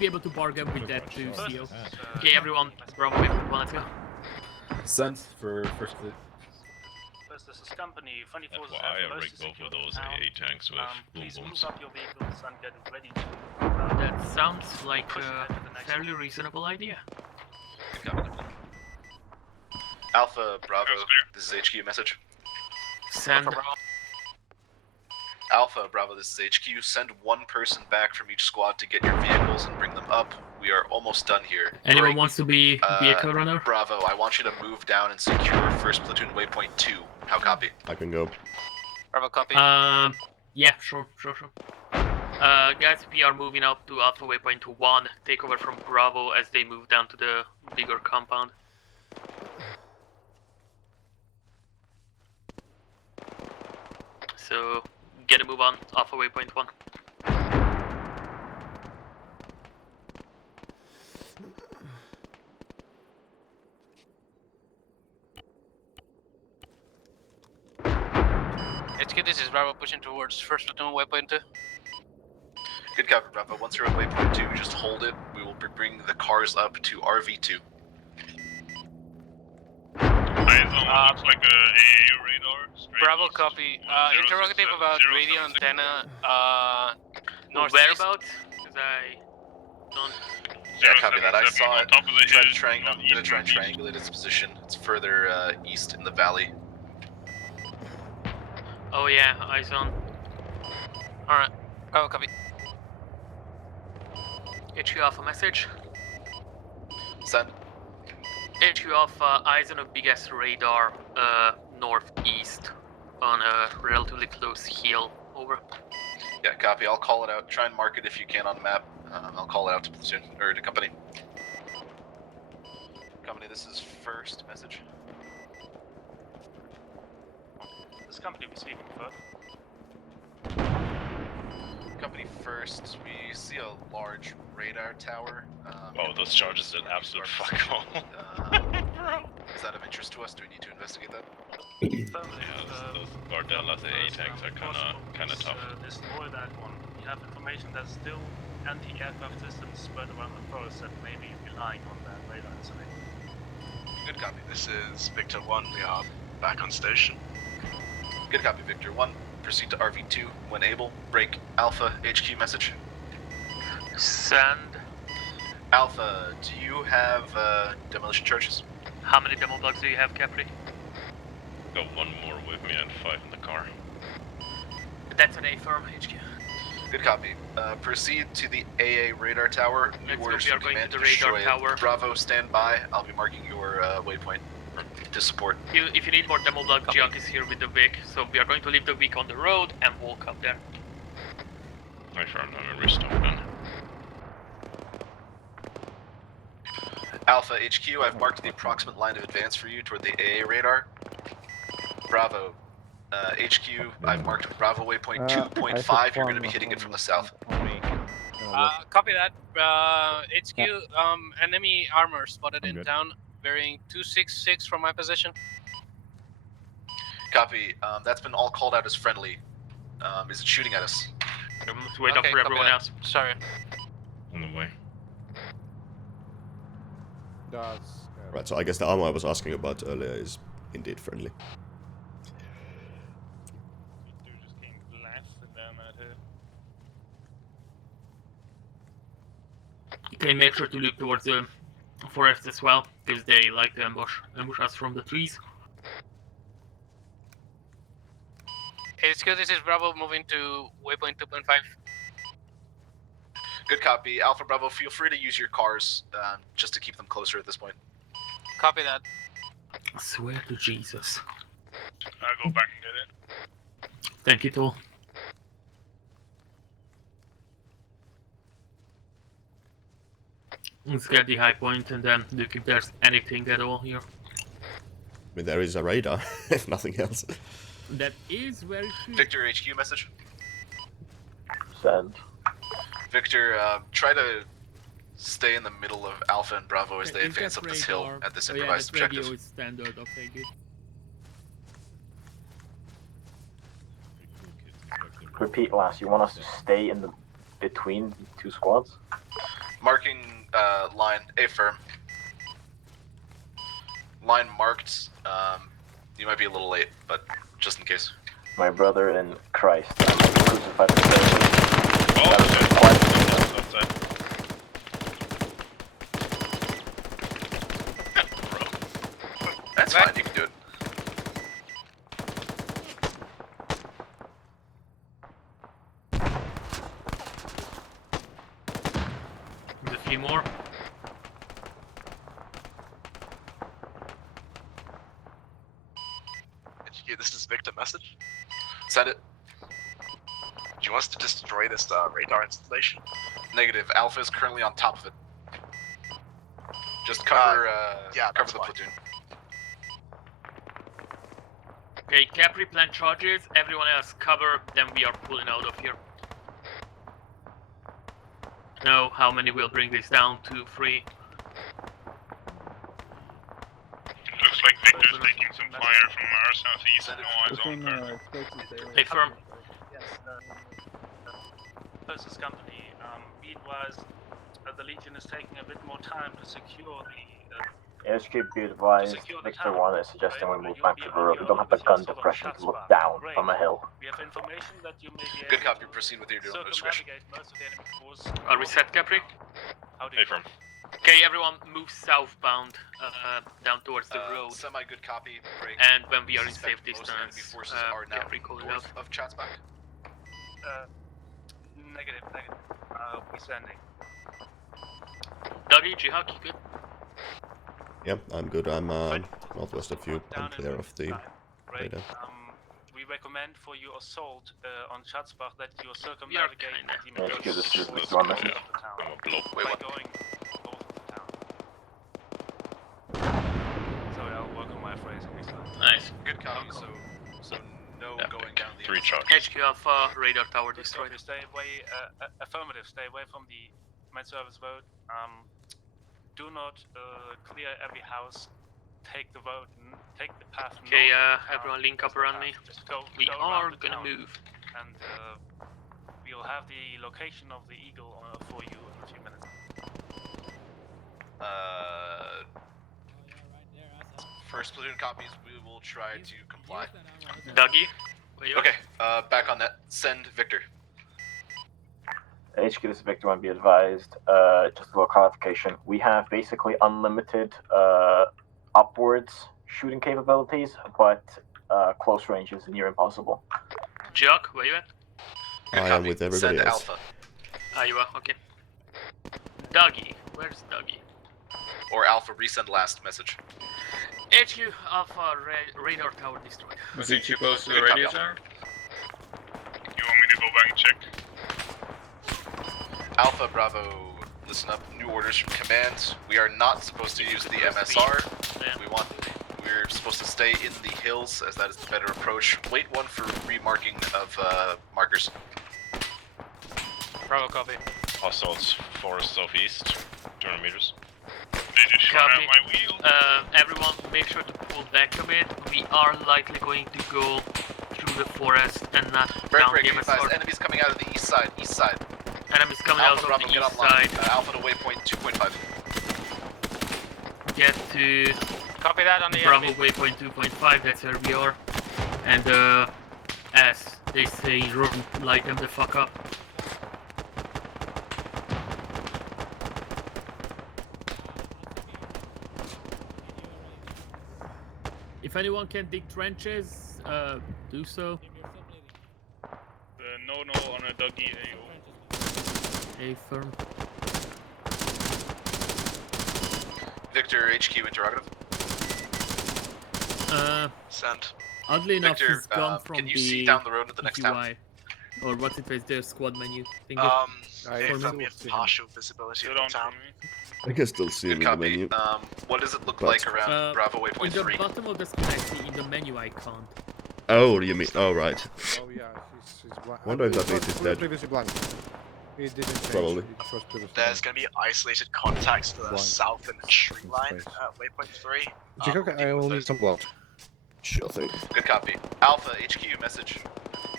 be able to bargain with that too, CO. Okay, everyone, Bravo Waypoint 1, let's go. Send for first fleet. This is company 24 That's why I rig both of those AA tanks with boom please booms. move up your vehicles and get ready to That sounds like a fairly reasonable idea. Alpha, Bravo, this is HQ message. Send. Alpha, Bravo, this is HQ. Send one person back from each squad to get your vehicles and bring them up. We are almost done here. Anyone wants to be vehicle runner? Bravo, I want you to move down and secure first platoon waypoint 2. How copy? I can go. Bravo, copy. Yeah, sure. Guys, we are moving up to Alpha Waypoint 1. Take over from Bravo as they move down to the bigger compound. So, get a move on Alpha Waypoint 1. HQ, this is Bravo pushing towards first platoon waypoint 2. Good copy, Bravo. Once you're at waypoint 2, just hold it. We will be bringing the cars up to RV2. Looks like a AA radar. Bravo, copy. Interrogative about radio antenna, northeast. Whereabouts? Because I don't... Yeah, copy that. I saw it. I'm gonna try and triangulate its position. It's further east in the valley. Oh yeah, eyes on. Alright. Bravo, copy. HQ Alpha message. Send. HQ Alpha, eyes on a big ass radar, northeast, on a relatively close hill. Over. Yeah, copy. I'll call it out. Try and mark it if you can on the map. I'll call it out to platoon or to company. Company, this is first message. this company receiving first. Company first, we see a large radar tower. Oh, those charges did absolute fuck all. Is that of interest to us? Do we need to investigate that? Yeah, those Bardella's AA tanks are kinda tough. Destroy that one. We have information that still anti-aircraft systems spread around the forest that may be relying on that radar installation. Good copy. This is Victor 1. We are back on station. Good copy, Victor 1. Proceed to RV2 when able. Break Alpha HQ message. Send. Alpha, do you have demolition charges? How many demo blocks do you have, Capri? Got one more with me and 5 in the car. That's an A firm HQ. Good copy. Proceed to the AA radar tower. Let's go. Orders We are from going command to the destroy radar it. tower. Bravo, stand by. I'll be marking your waypoint to support. If you need more demo block, Giac is here with the Vic, so we are going to leave the Vic on the road and walk up there. I found I'm a restock then. Alpha HQ, I've marked the approximate line of advance for you toward the AA radar. Bravo, HQ, I've marked Bravo waypoint 2.5. You're going to be hitting it from the south. Copy that. HQ, enemy armor spotted in town, bearing 266 from my position. Copy. That's been all called out as friendly. Is it shooting at us? Let's wait up Okay, for copy everyone that. else. Sorry. On the way. That's Right, so I guess the armor I was asking about earlier is indeed friendly. Dude just came blasting down that hill. You can make sure to look towards the forest as well, because they like to ambush us from the trees. HQ, this is Bravo moving to waypoint 2.5. Good copy. Alpha Bravo, feel free to use your cars just to keep them closer at this point. Copy that. I swear to Jesus. I'll go back and get it. Thank you, Toll. Let's get the high point and then look if there's anything at all here. I mean, there is a radar, if nothing else. That is very true. Victor, HQ message. Send. Victor, try to stay in the middle of Alpha and Bravo as Okay, they is advance that up this hill radar? at this Oh, yeah, improvised that radio objective. is standard. Okay, good. Repeat, last. You want us to stay in the between two squads? Marking line, affirm. Line marked. You might be a little late, but just in case. My brother in Christ. I'm crucified for That's fine, you can do it. There's a few more. HQ, this is Victor message. Send it. Do you want us to destroy this radar installation? Negative. Alpha is currently on top of it. Just cover, yeah, cover the fine. platoon. Okay, Capri plant charges, everyone else cover, then we are pulling out of here. Know how many will bring this down to 3? Looks like Victor's taking some fire from our southeast and no eyes on her. Hey, firm. Yes, versus company. Be advised, the Legion is taking a bit more time to secure the. HQ, be advised. Victor 1 is suggesting we move back to the road. We don't have the gun depression to look down from a hill. We have information that you may be Good able copy. to Proceed with your discretion. circumnavigate most of the enemy force. Are we set, Capri? How do you Affirm. Okay, everyone move southbound, down towards the road. Semi-good copy. Break. And when we are in safe Suspect most distance, enemy forces are now Capri call it north out. of Chatsback. Negative. We're sending. Dougie, Jihak, you good? Yep, I'm good. I'm northwest of you. I'm clear of the Great. radar. We recommend for your assault on Schatzbach that you circumnavigate the HQ, this is north Victor 1 message. of the town. Wait, By what? going north of the town. Sorry, I'll work on my phrasing next time. Nice. Good copy. So no going down the. 3 charge. HQ Alpha, radar tower destroyed. Stay away. Affirmative. Stay away from the main service road. Do not clear every house. Take the road. Take the path. Okay, north of the town. everyone link up around me. Just go. We go are around the gonna town. move. And we'll have the location of the eagle for you in a few minutes. First platoon copies. We will try to comply. Dougie, where you at? Okay. Back on net. Send Victor. HQ, this is Victor 1, be advised. Just a little clarification. We have basically unlimited upwards shooting capabilities, but close range is near impossible. Jihak, where you at? I am with everybody Send else. Alpha. Ah, you are, okay. Dougie, where's Dougie? Or Alpha, resend last message. HQ Alpha, radar tower destroyed. Was it too close to the Good copy, radio Alpha. tower? You want me to go back and check? Alpha Bravo, listen up. New orders from command. We are not supposed to use the MSR. We're supposed to stay in the hills, as that is the better approach. Wait 1 for remarking of markers. Bravo, copy. Hostiles forest southeast, 200 meters. They just shot Copy. at my wheel. Everyone, make sure to pull back a bit. We are likely going to go through the forest and not down the MSR. Enemies coming out of the east side. Enemies coming Alpha out Bravo, of the get east online. side. Alpha to waypoint 2.5. Get to Copy that on the Bravo enemy. waypoint 2.5, that's where we are. And as they say, run, light them the fuck up. If anyone can dig trenches, do so. The no on a doggy AO. A firm. Victor HQ interrogative. Send. Oddly enough, Victor, he's gone from can you the see down the road to the next town? UI. Or what's it face, the squad menu thing. We have partial visibility of the town. I can still see him in the menu. What does it look But- like around Bravo In waypoint the 3? bottom of the screen, actually, in the menu icon. Oh, you mean? Oh, right. Oh yeah, he's blind. Wonder if that He means was he's dead. previously blind. He didn't change. Probably. It was previously There's going to be isolated contacts to the Blind. south in the tree line at waypoint 3. blind. I will need some blood. Sure thing. Good copy. Alpha HQ message.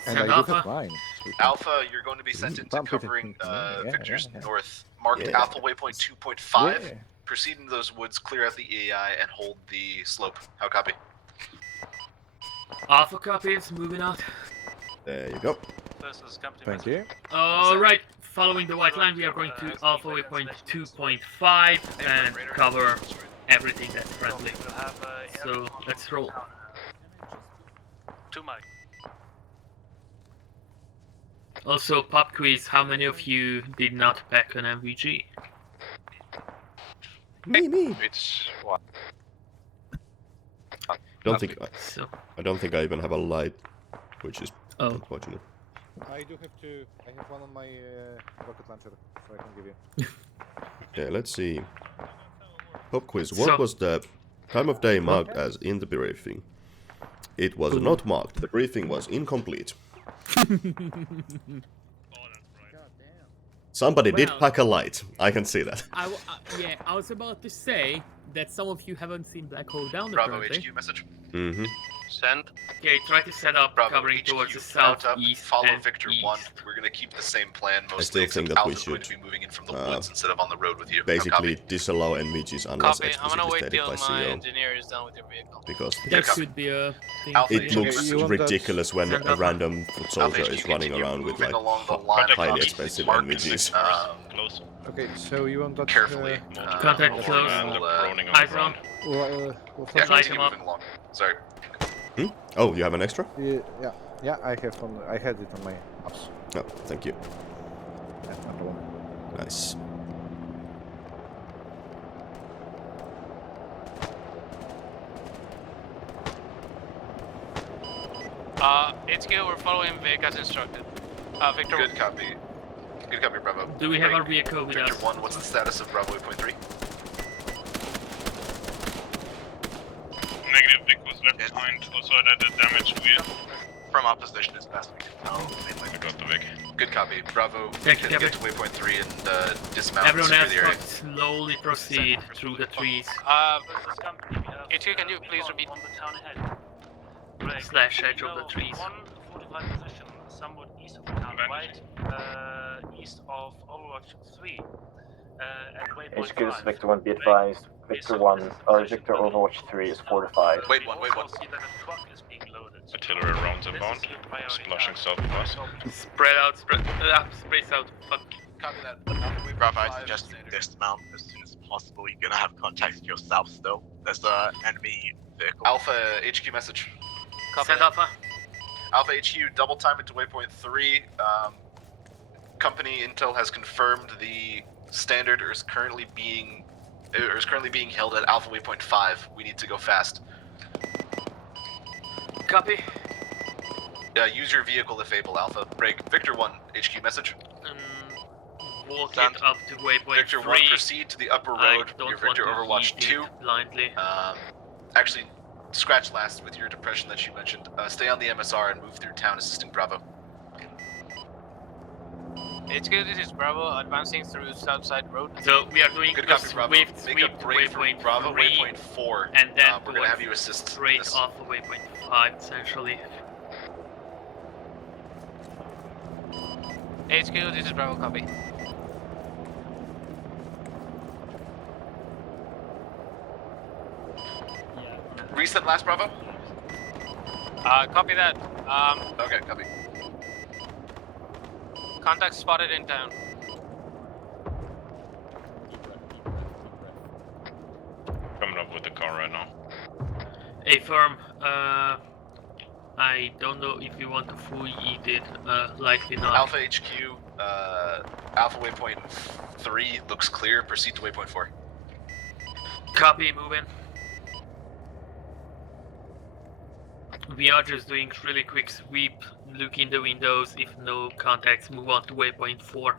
And Send I do Alpha. have mine. Alpha, you're going to be sent into Bump it covering yeah, Victor's yeah. north. Marked Yeah. Alpha waypoint 2.5. Yeah. Proceed into those woods, clear out the AI, and hold the slope. How copy? Alpha copies, moving out. There you go. This is company Thank message. you. Alright, following the white line, we are going to Alpha waypoint 2.5 and cover everything that's friendly. We'll have, So, let's roll. 2 mic. Also, pop quiz, how many of you did not pack an MVG? Me. It's what? Don't think So, I don't think I even have a light, which is oh, unfortunate. I do have two. I have one on my rocket launcher, so I can give you. Okay, let's see. Pop quiz. What So- was the time of day marked as in the briefing? It was not marked. The briefing was incomplete. Somebody did Well- pack a light. I can see that. yeah, I was about to say that some of you haven't seen Black Hole Down Bravo apparently. HQ message. Mm-hmm. Send. Okay, try to set up Bravo covering HQ, towards the mount up, southeast follow and Victor east. 1. We're going to keep the same plan mostly, still think except that we Alpha's going to should, be moving in from the woods instead of on the road with you. How Basically, copy? disallow NVGs unless Copy. I'm explicitly gonna wait stated till by my CEO. engineer is done with your vehicle. Because That copy. could be a thing. Alpha for it you. looks Okay, you want that- ridiculous when Send a up. random foot soldier Alpha is HQ, running continue around with moving like along the line highly of expensive marked, NVGs. Close. Okay, so you want that Carefully. Contact we'll- close. And we'll, they're proning on Eyes the ground. We'll Yeah, Light continue him up. moving along. Sorry. Oh, you have an extra? yeah, I have one. I had it on my apps. No, thank you. Yeah, no problem. Nice. HQ, we're following Vic as instructed. Victor. Good copy. Good copy, Bravo. Do we have Great. our vehicle with Victor us? 1, what's the status of Bravo 8.3? Negative, Vic was left behind. Also added damage to it. From our position as best we can tell. I got the Vic. Good copy. Bravo, Thank you, can get Kevin. to waypoint 3 and dismount Everyone and else secure the area. must slowly proceed through the trees. This is company. We have HQ, can you please repeat? on the town ahead. Right. Slash edge of the trees. One fortified position, somewhat east of the town, right east of Overwatch 3. At waypoint HQ, this is 5. Victor 1, be advised. Victor 1, Victor Overwatch 3 is fortified. Wait one. See that a truck is being loaded. Artillery rounds This inbound. is the priority Splashing task. south of us. Spread out, space out. Fuck. Copy that. Bravo, I suggest you dismount as soon as possible. You're gonna have contact to your south still. There's an enemy vehicle. Alpha HQ message. Send Alpha. Alpha HQ, double time it to waypoint 3. Company intel has confirmed the standard is currently being held at Alpha waypoint 5. We need to go fast. Copy. Use your vehicle if able, Alpha. Break. Victor 1, HQ message. Walk Sound. it up to waypoint Victor 3. 1, proceed to the upper I road. don't Your want Victor to Overwatch lead 2. it blindly. Actually, scratch last with your depression that you mentioned. Stay on the MSR and move through town assisting Bravo. HQ, this is Bravo, advancing through Southside Road. So we are doing Good a copy, Bravo. swift Make sweep a to break from waypoint Bravo, 3, waypoint 4. and then we're gonna have you assist straight this. off of waypoint 5, essentially. HQ, this is Bravo, copy. Reset last Bravo? Copy that. Okay, copy. Contact spotted in town. Coming up with the car right now. A firm, I don't know if you want to full eat it, likely not. Alpha HQ, Alpha waypoint 3 looks clear. Proceed to waypoint 4. Copy, move in. We are just doing really quick sweep, look in the windows, if no contacts, move on to waypoint 4.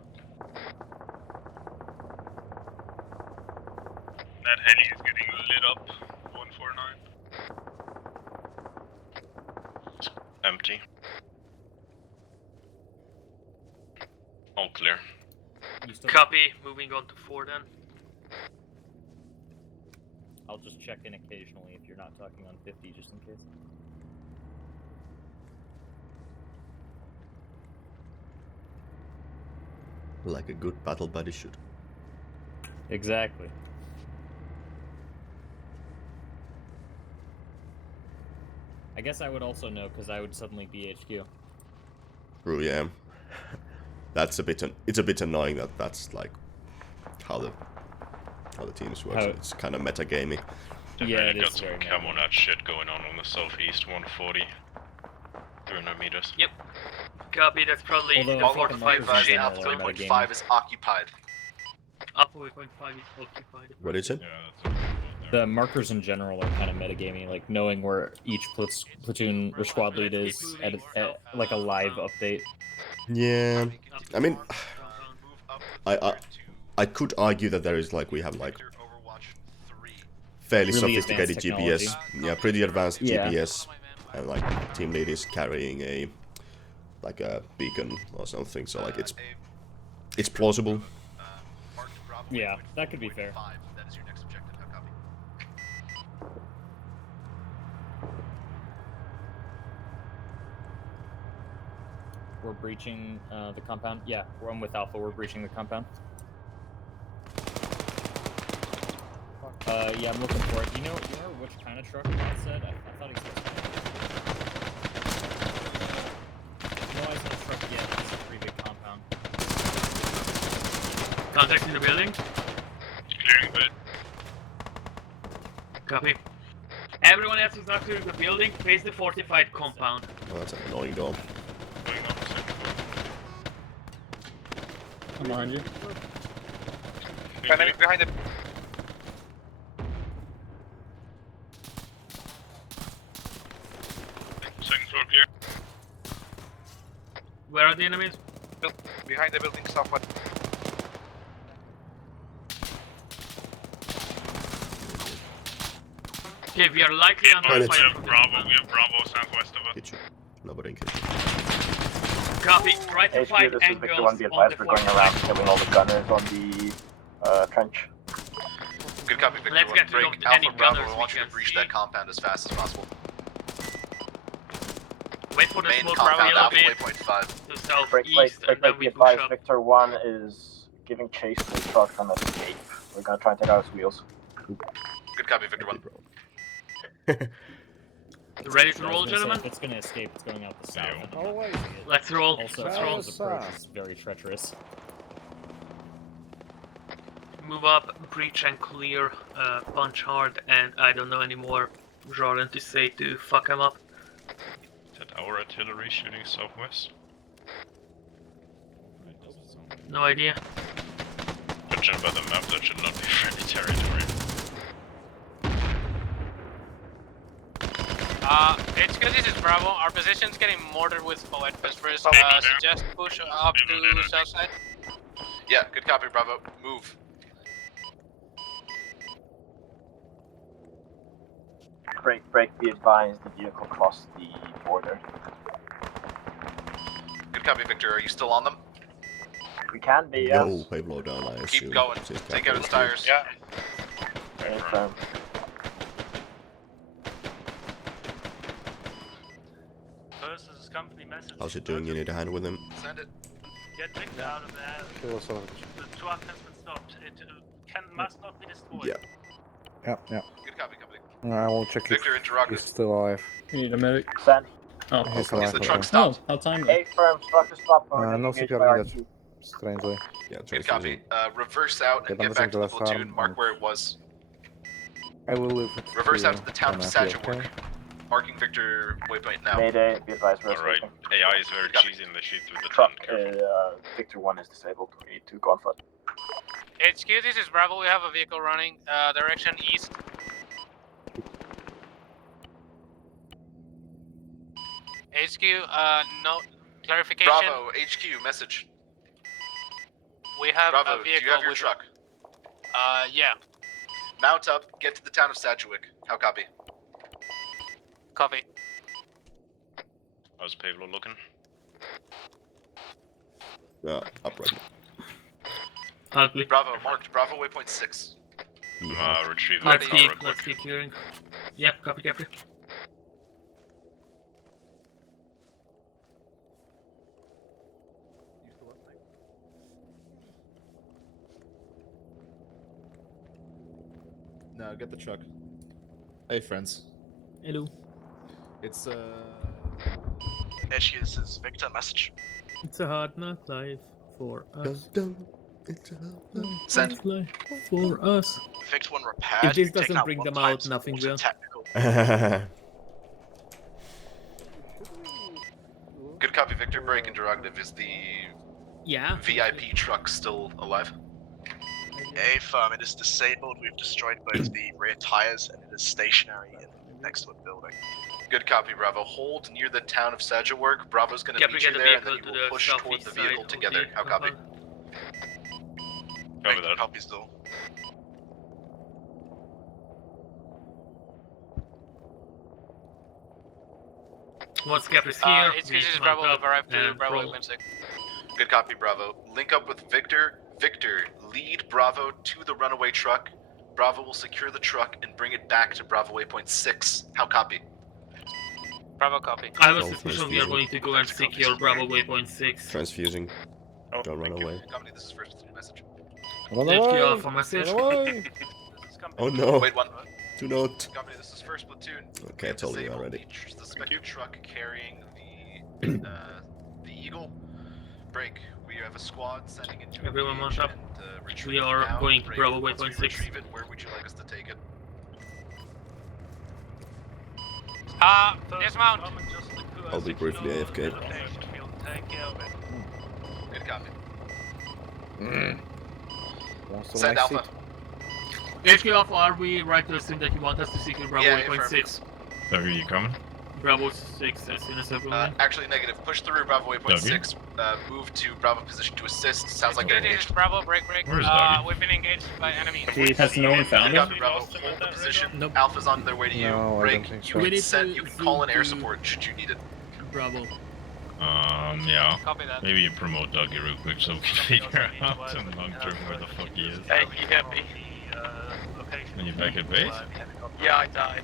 That heli is getting lit up. 149. Empty. All clear. Copy, moving on to 4 then. I'll just check in occasionally if you're not talking on 50, just in case. Like a good battle buddy should. Exactly. I guess I would also know because I would suddenly be HQ. True, yeah. That's a bit. It's a bit annoying that that's like how the teams work. It's kind of metagamey. Definitely got some camo nut shit going on the southeast 140. 300 meters. Yep. Copy, that's probably the 4 to 5 shit. Alpha waypoint 5 is occupied. Alpha waypoint 5 is occupied. What is it? The markers in general are kind of metagamey, like knowing where each platoon or squad lead is at like a live update. Yeah, I mean, I could argue that there is like we have like fairly Really sophisticated advanced GPS, yeah, pretty advanced Yeah. GPS, and like team lead is carrying a like a beacon or something, so like it's plausible. Yeah, that could be fair. That is your next objective. How copy? We're breaching the compound. Yeah, I'm with Alpha. We're breaching the compound. Yeah, I'm looking for it. You know which kind of truck that said? I thought he said. No, I said a truck yet. It's a pretty big compound. Contact in the building. Clearing bit. Copy. Everyone else who's not clearing the building, face the fortified compound. Oh, that's an annoying door. I'm behind you. Dynamic behind the. Second floor clear. Where are the enemies? Behind the building, southwest. Okay, we are likely under Pilot. fire. We have Bravo southwest of us. Kitchen. Nobody in kitchen. Copy, try to HQ, find this is angles Victor 1, be on advised the we're going around killing all the gunners on the trench. Good copy, Victor Let's 1. get rid of Break any Alpha Bravo. gunners We we want you to can breach see. that compound as fast as possible. Wait for the Main smoke compound, barrier a Alpha bit waypoint 5. to Break, southeast, and then be we push advised, up. Victor 1 is giving chase to the truck on escape. We're gonna try and take out his wheels. Good copy, Victor 1. Ready to I was roll, gonna say, gentlemen? if it's gonna escape, it's going out the south. Let's roll. Also, Let's Alpha's roll. approach is very treacherous. Move up, breach and clear, punch hard, and I don't know any more jargon to say to fuck him up. Is that our artillery shooting southwest? No idea. Judging by the map, that should not be friendly territory. HQ, this is Bravo. Our position's getting mortared with poet whispers. Suggest push up to south side. Yeah, good copy, Bravo. Move. Break, be advised, the vehicle crossed the border. Good copy, Victor. Are you still on them? We can be, Yo, yes. Pablo down, I assume. Keep going. Says Take out his Captain tires. Yeah. Confirm. First is company message. How's it doing? You need a hand with him? Send it. Get Victor out of there. Kill us all. The truck has been stopped. It must not be destroyed. Yeah. Yeah. Good copy, company. I will check Victor, if interrogative. he's still alive. You need a medic. Send. Oh, He's Is alive. the truck okay. stopped? Oh, how timely. A firm, structure stop. No CPR needed. Strangely. Yeah, Good copy. Reverse out and Okay, get back to the last platoon. arm Mark and- where it was. I will leave it. Reverse to out to the town of when I feel Sagiwork. okay. Marking Victor waypoint now. Mayday, be advised, we're Alright, escaping. AI is very cheesy and they shoot through the Truck, tunnel. Victor 1 is disabled. We need to go on foot. HQ, this is Bravo. We have a vehicle running. Direction east. HQ, no clarification. Bravo, HQ, message. We have Bravo, a do vehicle you have your with. truck? Yeah. Mount up, get to the town of Sagiwork. How copy? Copy. How's Pablo looking? Upright. Ugly. Bravo, marked. Bravo, waypoint 6. Retrieve the Let's car keep, real quick. let's keep clearing. Yep, copy. No, get the truck. Hey, friends. Hello. It's HQ, this is Victor, message. It's a hard knock life for us. Send. Life for us. Victor 1 repaired. If this You've taken doesn't out bring one them time out, nothing support will. and technical. Good copy, Victor. Break interrogative. Is the Yeah. VIP truck still alive? A firm, it is disabled. We've destroyed both the rear tires and it is stationary next to a building. Good copy, Bravo. Hold near the town of Sagiwork. Bravo's gonna Yep, we meet get you the there, and then vehicle you to will the push toward southeast the vehicle side, together. okay, How copy? Copy that. Copy still. What's Cap is here? HQ, this is Bravo. We've arrived to and Bravo roll. waypoint 6. Good copy, Bravo. Link up with Victor. Victor, lead Bravo to the runaway truck. Bravo will secure the truck and bring it back to Bravo waypoint 6. How copy? Bravo, copy. I was suspicious we are going to go and secure Bravo waypoint 6. Transfusing. Don't run away. Company, this is first platoon message. Run HQ away! Alpha message. Run away! Oh no! Wait, one. Do not. Company, this is first platoon. Okay, I told you Disabled already. the suspected truck carrying the Eagle. Break. We have a squad sending it to Everyone engage mount up. and, retrieve We it are now. going to Break. Bravo Once we waypoint 6. retrieve it, where would you like us to take it? Dismount. I'll be briefly AFK. Good copy. Wants to Send like Alpha. HQ Alpha, are we right to assume that you want us to secure Bravo Yeah, waypoint affirm. 6? Are you coming? Bravo 6 as soon as everyone. Actually, negative. Push through Bravo waypoint W? 6. Move to Bravo position to assist. Sounds like HQ, you're this is engaged. Bravo. Break. Where's Doggy? We've been engaged by enemies. Has no one found Good him? copy, Bravo. Hold the position. Nope. Alpha's on their way to you. No, I Break. don't think You so. We can need send. to You can call in air zoom to- support should you need it. Bravo. Yeah. Copy that. Maybe you promote Dougie real quick so we can figure out in long term where the fuck he is. Hey, you get me? When you back at base? Yeah, I died.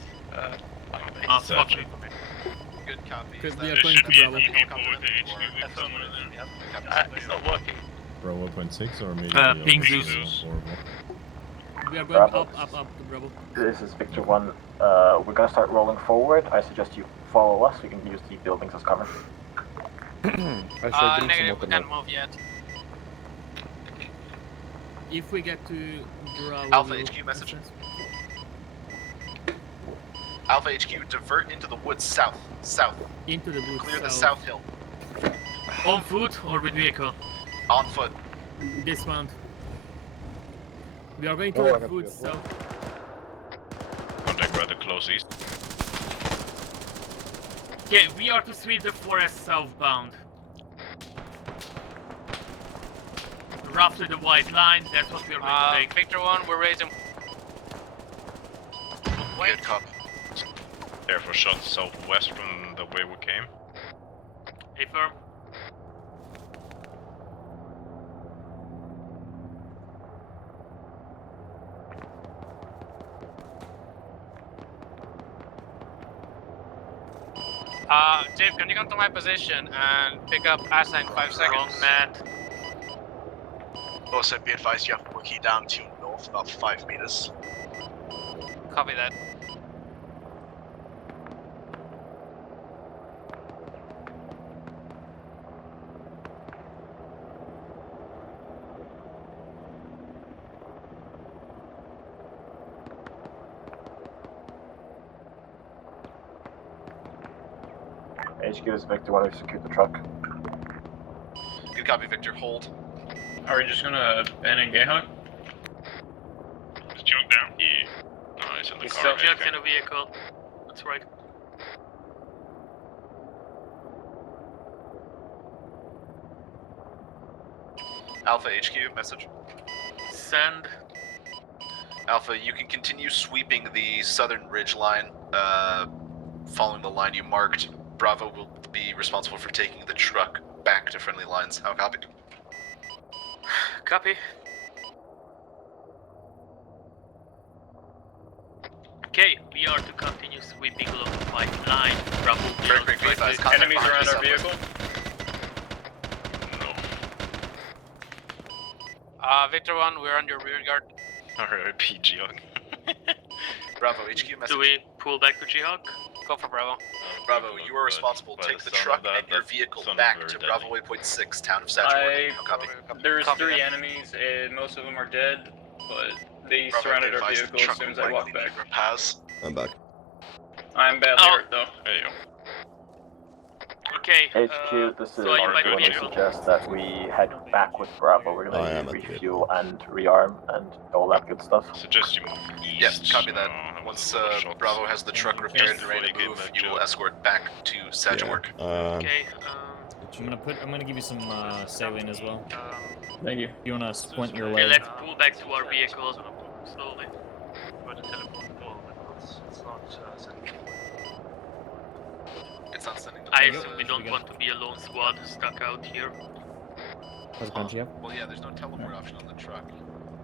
Ah, fuck me. Good copy. Because Is we that- are going to Bravo. It's not working. Bro, 1.6 or maybe Ping also Zeus. horrible. We are going Bravo. up to Bravo. This is Victor 1. We're gonna start rolling forward. I suggest you follow us. We can use the buildings as cover. I should drink some Negative. water We now. can't move yet. If we get to Bravo. Alpha we'll HQ message. assess. Alpha HQ, divert into the woods south. South. Into the woods. Clear the south hill. On foot or with vehicle? On foot. Dismount. We are going to Oh, I the got woods you. south. Contact rather close east. Okay, we are to sweep the forest southbound. Roughly the white line, that's what we are going to take. Victor 1, we're raising. Wait. Good cop. Therefore shot southwest from the way we came. Affirm. Dave, can you come to my position and pick up Asa in 5 seconds? Wrong mat. Also, be advised you have Wookiee down to your north, about 5 meters. Copy that. HQ is Victor, want to execute the truck. Good copy, Victor. Hold. Are we just gonna abandon Gayhawk? Is Junk down? Yeah. No, he's in the car. Junk's in a vehicle. That's right. Alpha HQ, message. Send. Alpha, you can continue sweeping the southern ridge line, following the line you marked. Bravo will be responsible for taking the truck back to friendly lines. How copied? Copy. Okay, we are to continue sweeping along the white line. Bravo, Break, be advised. Contact Enemies behind around us, our Southwest. vehicle? Victor 1, we're on your rear guard. R.I.P. Junk. Bravo, HQ, message. Do we pull back to Jihawk? Go for Bravo. Bravo, you are responsible. Take the truck and your vehicle back to Bravo Waypoint 6, town of Sagittarius. How copy? There's Copy 3 that. enemies, and most of them are dead, but they Bravo, surrounded be our advised, the vehicle as truck soon as will I walked likely back. need repairs. I'm back. I'm badly hurt though. Hey, yo. Okay. HQ, this is so you might I want to vehicle. suggest that we head back with Bravo. We're I going am to at the refuel and rearm and all that good stuff. Suggest you move east. Yes, copy that. That Once was a lot of shots. Bravo has the truck repaired and ready to move, you will escort back to Sagittarius. Okay, I'm gonna give you some saline as well. Thank you. You wanna splint your okay, leg? let's pull back to our vehicle slowly. It's not sending the I assume we don't want to be a lone squad stuck out here. How's it going, Gio? Well, yeah, there's no teleport option on the truck.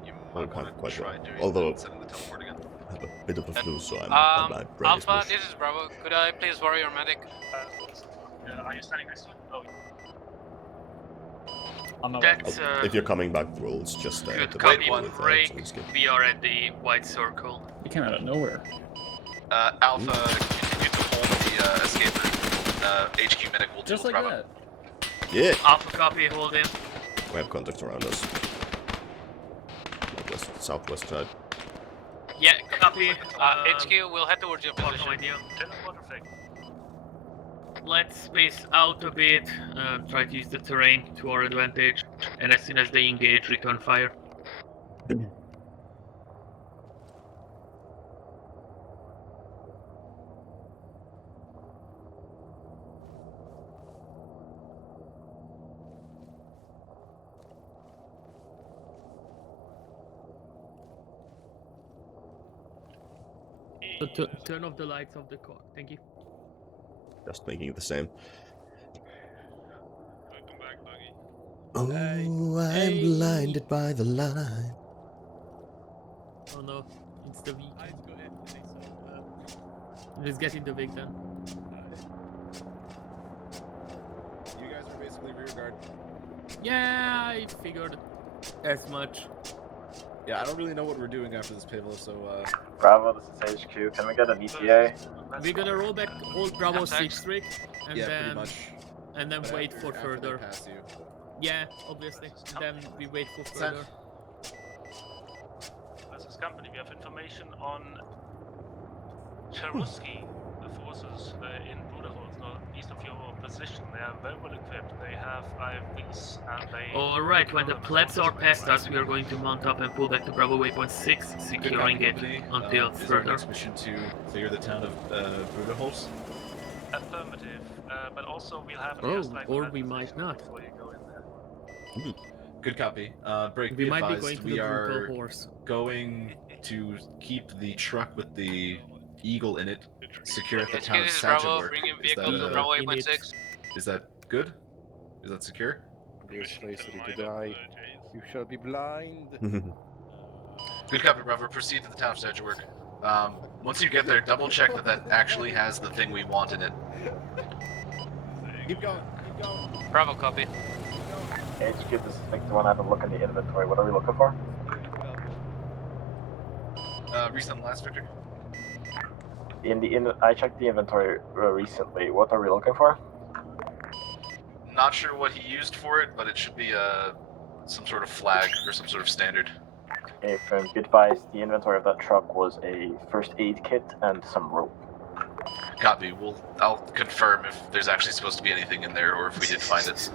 You I'm might kind want of to quite try well. doing Although that, setting the teleport again. I have a bit of a flu, so my brain is Alpha, mush. this is Bravo. Could I please borrow your medic? Are you standing next to it? Oh. I'm not That's If you're coming back, we'll just stay at good the copy. vehicle with Break. Zeusops. We are at the white circle. You came out of nowhere. Alpha, continue to hold the escape route. HQ medic will Just deal like with Bravo. that. Yeah. Alpha copy, hold him. We have contact around us. Northwest, southwest side. Yeah, copy. HQ, we'll head towards your position. idea. Let's space out a bit, try to use the terrain to our advantage, and as soon as they engage, return fire. So turn off the lights of the car. Thank you. Just making it the same. Welcome back, Buggy. Oh, I'm blinded by the light. Oh no, it's the week. Let's get in the Vic then. You guys are basically rear guard. Yeah, I figured as much. Yeah, I don't really know what we're doing after this payload, so Bravo, this is HQ. Can we get an ETA? We're gonna roll back, hold Bravo 6 rig, and yeah, then pretty much. and then But wait after- for after they further. pass you. Yeah, obviously. Then we wait for Send. further. This is company. We have information on Cheruski, the forces in Bruderholz, northeast of your position. They are very well equipped. They have IFVs and they. Alright, when the plebs are past us, we are going to mount up and pull back to Bravo Waypoint 6, Good securing copy, it company. until Is our further. next mission to clear the town of Bruderholz? Affirmative. But also we'll have an Oh, airstrike or on we that might position not. before you go in there. Good copy. Break. We be might be advised, going to we the are brutal horse. going to keep the truck with the eagle in it secure at the HQ, town of this is Bravo. Sagittarius. Bring in Is vehicle to that, Bravo 8.6. is that good? Is that secure? Dear slaves ready to die, you shall be blind. Good copy, Bravo. Proceed to the town of Sagittarius. Once you get there, double check that that actually has the thing we want in it. Keep going. Keep going. Bravo, copy. HQ, this is Victor 1. I have a look in the inventory. What are we looking for? Recent last, Victor. I checked the inventory recently. What are we looking for? Not sure what he used for it, but it should be some sort of flag or some sort of standard. If be advised, the inventory of that truck was a first aid kit and some rope. Copy. I'll confirm if there's actually supposed to be anything in there or if we did find it.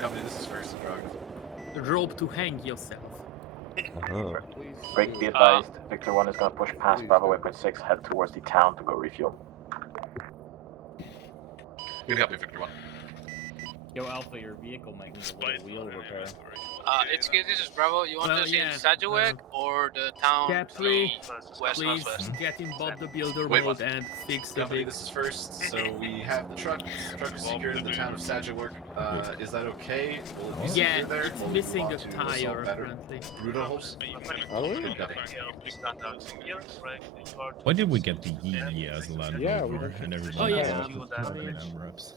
Company, this is first drug. Rope to hang yourself. Break, be advised, Victor 1 is going to push past Bravo waypoint 6, head towards the town to go refuel. Good copy, Victor 1. Yo, Alpha, your vehicle might need a little wheel repair. It's good. This is Bravo. You want to see Sedgwick or the town Capri, west please northwest? get in Bob the Builder Wait, mode what? and fix the Company, big. this is first. So we have the truck. The truck is secured in the town of Sedgwick. Is that okay? Will it be Yeah, secured there? it's Will we missing move a on to tire assault battery? apparently. Brutal holes? Why did we get the Yee as a Land Rover and everybody Oh, yeah. else with fucking MREPs?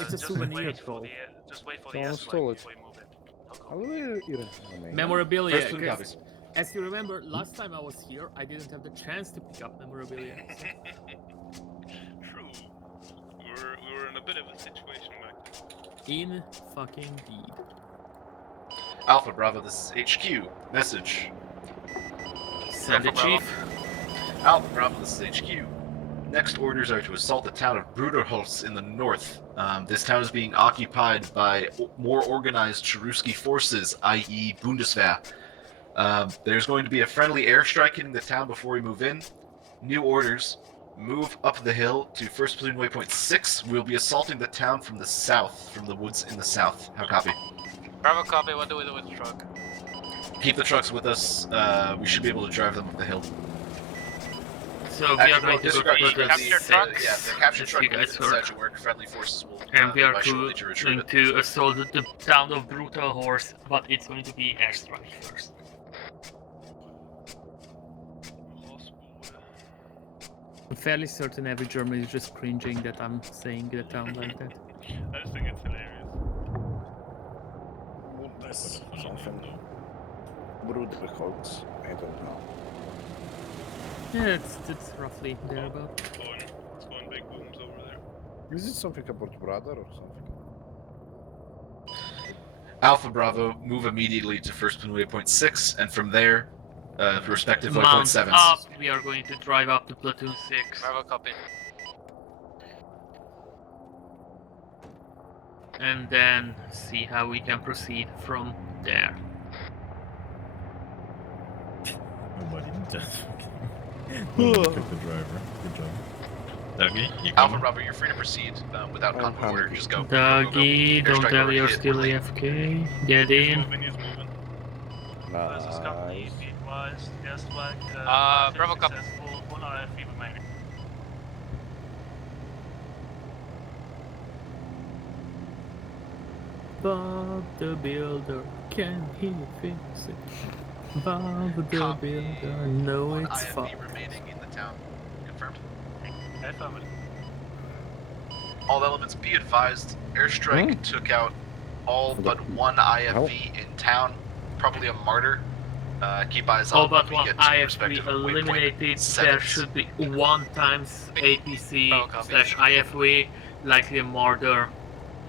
It's a souvenir troll. Just wait for the Someone S stole it. before you move it. Memorabilia. First 2 'cause copies. as you remember, last time I was here, I didn't have the chance to pick up memorabilia. True. We were in a bit of a situation back then. In fucking deed. Alpha Bravo, this is HQ. Message. Send it, Chief. Alpha Bravo, this is HQ. Next orders are to assault the town of Bruderholz in the north. This town is being occupied by more organized Cheruski forces, i.e. Bundeswehr. There's going to be a friendly airstrike hitting the town before we move in. New orders. Move up the hill to 1st Platoon Waypoint 6. We'll be assaulting the town from the south, from the woods in the south. How copy? Bravo, copy. What do we do with the truck? Keep the trucks with us. We should be able to drive them up the hill. So we are going to go to the captured trucks. Yeah, the captured truck You guys is heard. inside work. Friendly forces will And we are by shortly to retrieve going it. to assault the town of Brutal Horse, but it's going to be airstrike first. I'm fairly certain every German is just cringing that I'm saying the town like that. I just think it's hilarious. Something. Bruderholz. I don't know. Yeah, it's roughly there about. It's going big booms over there. Is it something about brother or something? Alpha Bravo, move immediately to 1st Platoon Waypoint 6, and from there, respective Waypoint Mount 7s. up, we are going to drive up to Platoon 6. Bravo, copy. And then see how we can proceed from there. Nobody does. Pick the driver. Good job. Dougie, you Alpha Bravo, you're free to proceed without convoy order. Just go. Dougie, Go, go, go. don't Airstrike tell order you're hit. still AFK. Get in. Versus company, feet-wise, gas flag. Bravo, copy. Successful, 1 RFE remaining. Bob the Builder, can he fix it? Bob the Builder, no One it's IFV fucked. remaining in the town. Confirmed. Affirmative. All elements be advised, airstrike took out all but one IFV in town, probably a martyr. Keep eyes All on but when one we get to IFV respective waypoint eliminated, there sevens. should be 1 times APC slash IFV, likely a murder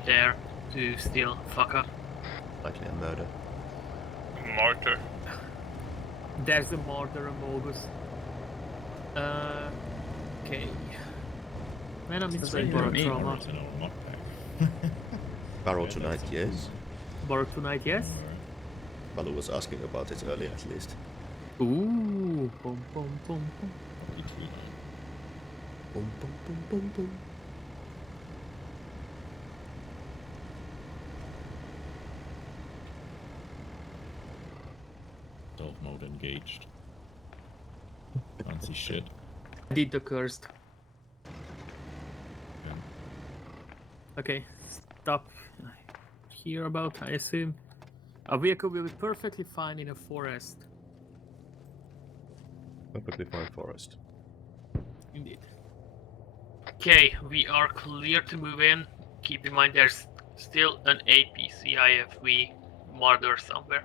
there to still fuck up. Likely a murder. Martyr. There's a murder Amogus. Okay. Man, I'm missing Borrow Trauma. Barrel tonight, yes. Borrow tonight, yes? Balu was asking about it earlier, at least. Ooh, boom, boom, boom, boom. Boom, boom, boom, boom, boom. Stealth mode engaged. Can't see shit. Did the cursed. Yeah. Okay, stop here about, I assume. A vehicle will be perfectly fine in a forest. Perfectly fine forest. Indeed. Okay, we are clear to move in. Keep in mind there's still an APC IFV martyr somewhere.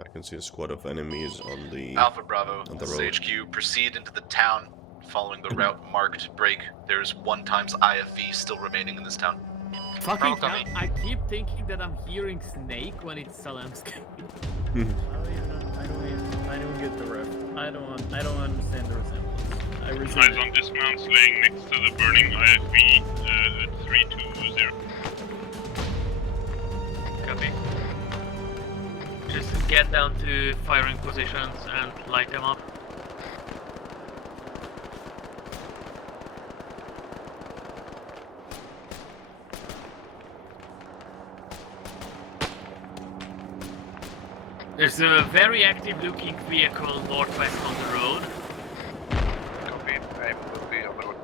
I can see a squad of enemies on the Alpha Bravo, on the this is road. HQ. Proceed into the town following the route marked break. There's 1 times IFV still remaining in this town. Fucking hell, I keep thinking that I'm hearing Snake when it's Salamsky. I don't get the ref. I don't understand the resemblance. I Eyes resent on dismounts laying next to the burning IFV 320. Copy. Just get down to firing positions and light them up. There's a very active looking vehicle northwest on the road. Copy. I will be on the road.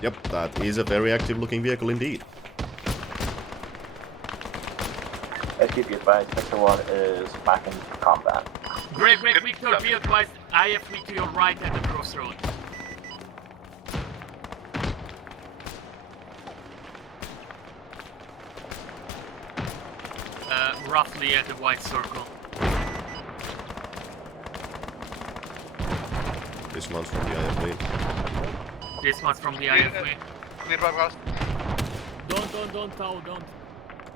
Yep, that is a very active looking vehicle indeed. SQ, be advised, Victor 1 is back in combat. Great, Victor, be advised, IFV to your right at the crossroad. Roughly at the white circle. Dismounts from the IFV. Dismounts from the IFV. Clear by blast. Don't, Tau, don't.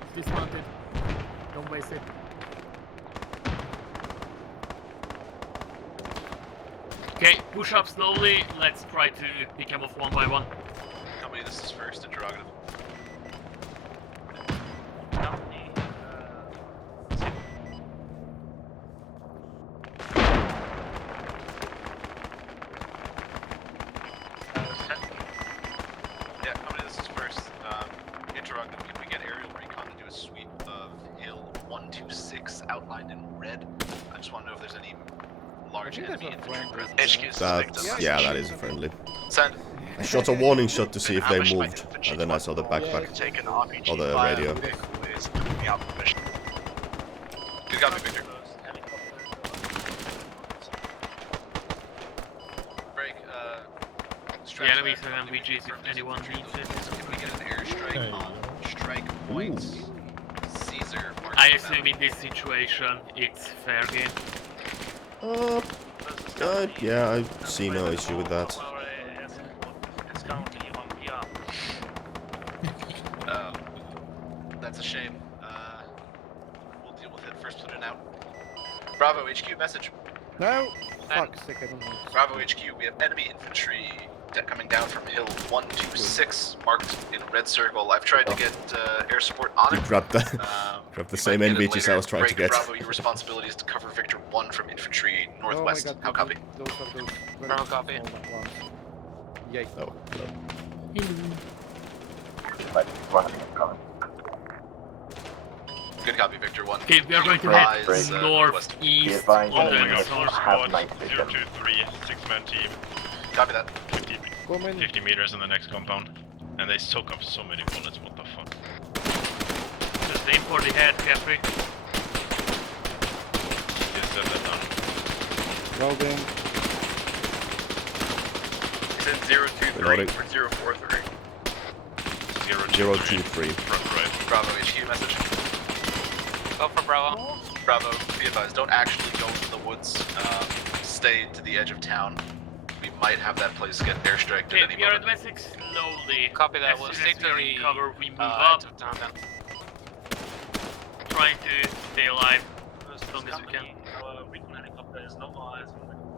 It's dismounted. Don't waste it. Okay, push up slowly. Let's try to pick them off one by one. Company, this is first interrogative. Yeah, company, this is first. Interrogative, can we get aerial recon to do a sweep of Hill 126 outlined in red? I just want to know if there's any large enemy infantry presence. Yeah, that is a friendly. Send. I shot a warning shot to see if they moved, and then I saw the backpack. Take an RPG Or the fire radio. who is moving out of mission. You got me, Victor. Break, The enemies and MVGs if anyone needs it. Can we get an airstrike on Strike Point, Caesar? I assume in this situation it's fair game. Yeah, I see no issue with that. It's currently on PR. That's a shame. We'll deal with it. First put it out. Bravo HQ, message. No! Fuck's sake, I don't know. Bravo HQ, we have enemy infantry coming down from Hill 126, marked in red circle. I've tried to get air support on You it. grabbed the same NVGs I was trying to get. Bravo, your responsibility is to cover Victor 1 from infantry northwest. Oh my God, How copy? Those are those Bravo, copy. Yay. Oh, Good copy, Victor 1. Okay, we are going to head Rise, northeast Oh on my the God, north. have night vision. 023, 6-man team. Copy that. 50 meters in the next compound. And they soak up so many bullets, what the fuck. Just aim for the head, Caffrey. Yes, set that down. Loading. Is it 023 Reloading. or 043? 023. Front right. Bravo HQ, message. Go for Bravo. Bravo, be advised, don't actually go into the woods. Stay to the edge of town. We might have that place get airstriked Okay, at any we are moment. advancing slowly. Copy that. As We'll soon stick as to we the cover, we move up, edge of town then. trying to stay alive as long as we can. Our recon helicopter is normalized.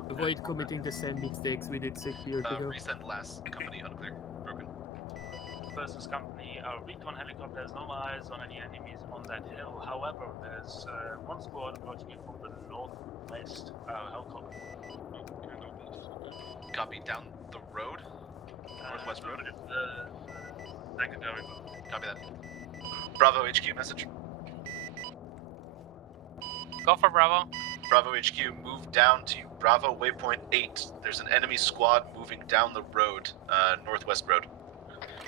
Avoid committing the same mistakes we did 6 years ago. Resend last company unclear. Broken. Versus company, our recon helicopter has no eyes on any enemies on that hill. However, there's one squad approaching it from the northwest helicopter. Copy down the road. Northwest road. Secondary. Copy that. Bravo HQ, message. Go for Bravo. Bravo HQ, move down to Bravo waypoint 8. There's an enemy squad moving down the road, northwest road.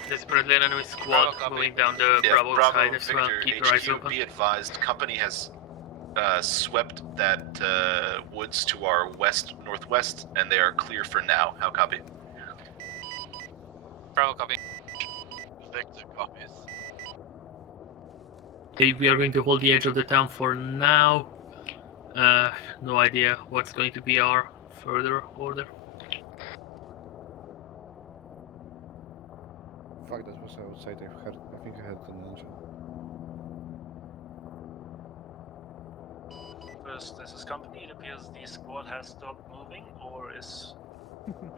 Desperately an enemy squad Bravo, moving down the Yeah, Bravo Bravo side as well. Victor, Keep your eyes HQ, open. be advised, company has swept that woods to our west-northwest, and they are clear for now. How copy? Bravo, copy. Victor copies. Okay, we are going to hold the edge of the town for now. No idea what's going to be our further order. Fuck, that was outside. I think I had the ninja. First, this is company. It appears the squad has stopped moving or is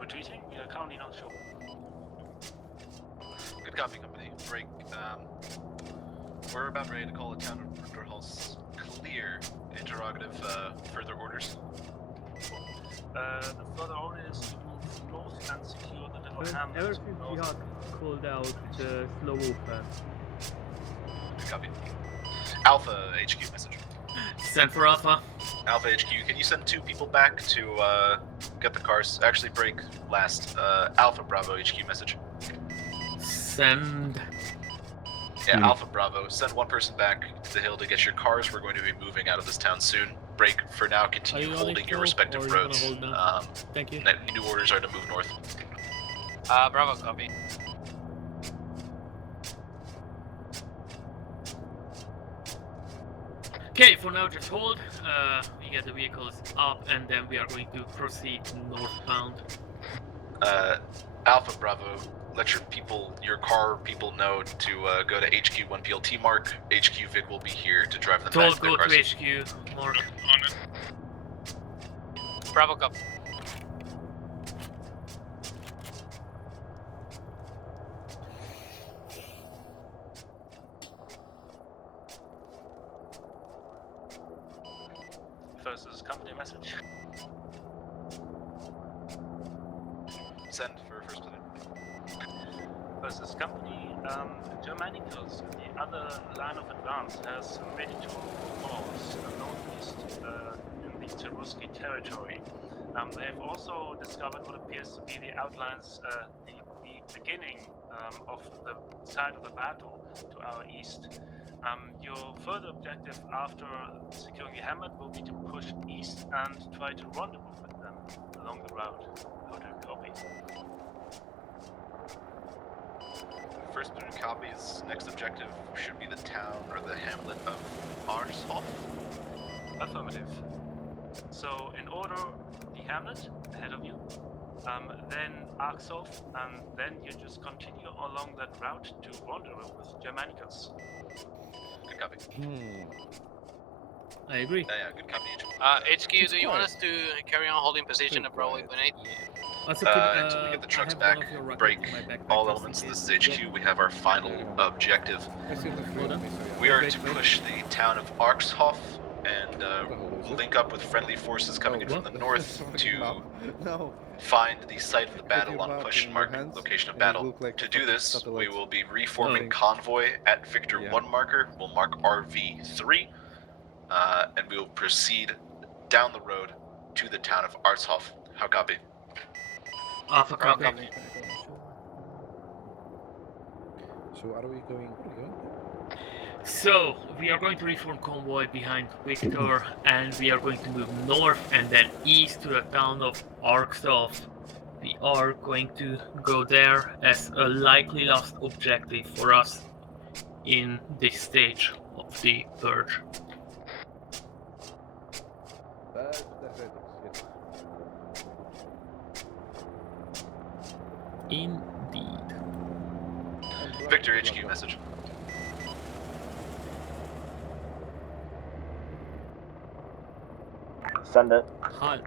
retreating. We are currently not sure. Good copy, company. Break. We're about ready to call the town of Runderhulse clear. Interrogative, further orders? The further order is to move north and secure the little hamlet. Ever since Jihad called out the slow open. Good copy. Alpha HQ message. Send for Alpha. Alpha HQ, can you send 2 people back to get the cars? Actually, break last. Alpha Bravo HQ message. Send. Yeah, Alpha Bravo, send 1 person back to the hill to get your cars. We're going to be moving out of this town soon. Break for now. Continue holding your respective roads. Thank you. New orders are to move north. Bravo, copy. Okay, for now just hold. We get the vehicles up and then we are going to proceed northbound. Alpha Bravo, let your car people know to go to HQ 1 PLT mark. HQ Vic will be here to drive them back to their Go cars. to HQ, Mark. On it. Bravo, copy. First is company message. Send for first platoon. First is company. Germanicus, the other line of advance, has made it to Mars, northeast in the Cheruski territory. They have also discovered what appears to be the outlines, the beginning of the side of the battle to our east. Your further objective after securing the hamlet will be to push east and try to rendezvous with them along the route. How do you copy? First platoon copies. Next objective should be the town or the hamlet of Arshof. Affirmative. So, in order, the hamlet ahead of you, then Arksov, and then you just continue along that route to rendezvous with Germanicus. Good copy. I agree. Yeah, good copy. HQ, do you want us to carry on holding position at Bravo 8.8? Until we get the trucks back, break all elements. This is HQ. We have our final objective. We are to push the town of Arkshof and link up with friendly forces coming in from the north to find the site of the battle on push mark location of battle. To do this, we will be reforming convoy at Victor 1 marker. We'll mark RV3, and we will proceed down the road to the town of Artshof. How copy? Alpha copy. So are we going? So, we are going to reform convoy behind Victor, and we are going to move north and then east to the town of Arksov. We are going to go there as a likely last objective for us in this stage of the purge. Indeed. Victor HQ message. Send it. Halt.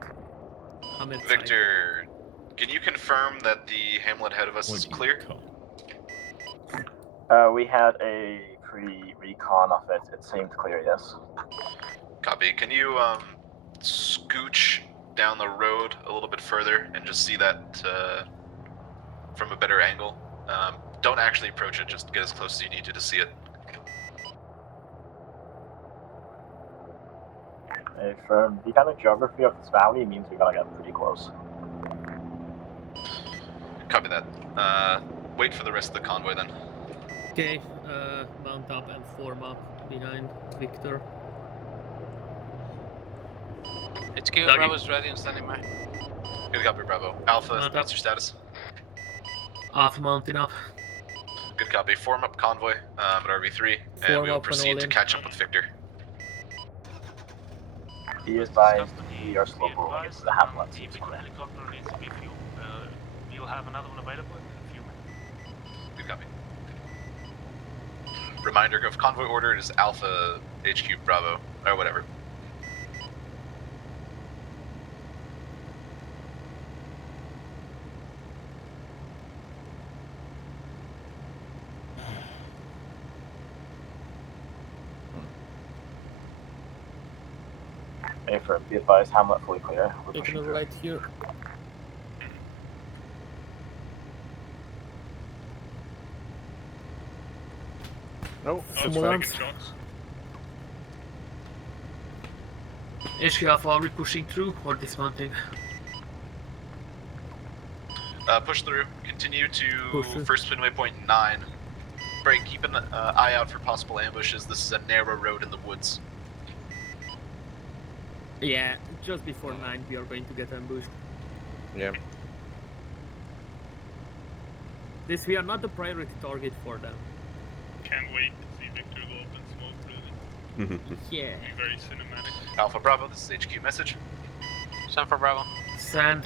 I'm inside. Victor, can you confirm that the hamlet ahead of us is clear? We had a pre-recon of it. It seemed clear, yes. Copy. Can you scooch down the road a little bit further and just see that from a better angle? Don't actually approach it, just get as close as you need to see it. From the kind of geography of this valley, it means we gotta get pretty close. Copy that. Wait for the rest of the convoy then. Okay, mount up and form up behind Victor. HQ, Bravo's ready and standing by. Good copy, Bravo. Alpha, Mount what's up. your status? Alpha mounting up. Good copy. Form up convoy at RV3, and Form we will up and proceed all to in. catch up with Victor. Be advised, we are slow rolling into the Hamlet. The big helicopter needs to be fueled. We'll have another one available in a few minutes. Good copy. Reminder of convoy order is Alpha HQ Bravo, or whatever. Affirm, be advised, Hamlet fully clear. We're Taking pushing a through. right here. No, Someone else. HQ Alpha, are we pushing through or dismounting? Push through. Continue to Push through. first spin waypoint 9. Break, keep an eye out for possible ambushes. This is a narrow road in the woods. Yeah, just before 9 we are going to get ambushed. Yeah. This, we are not the priority target for them. Can't wait to see Victor go up and smoke, really. Yeah. Be very cinematic. Alpha Bravo, this is HQ message. Send for Bravo. Send.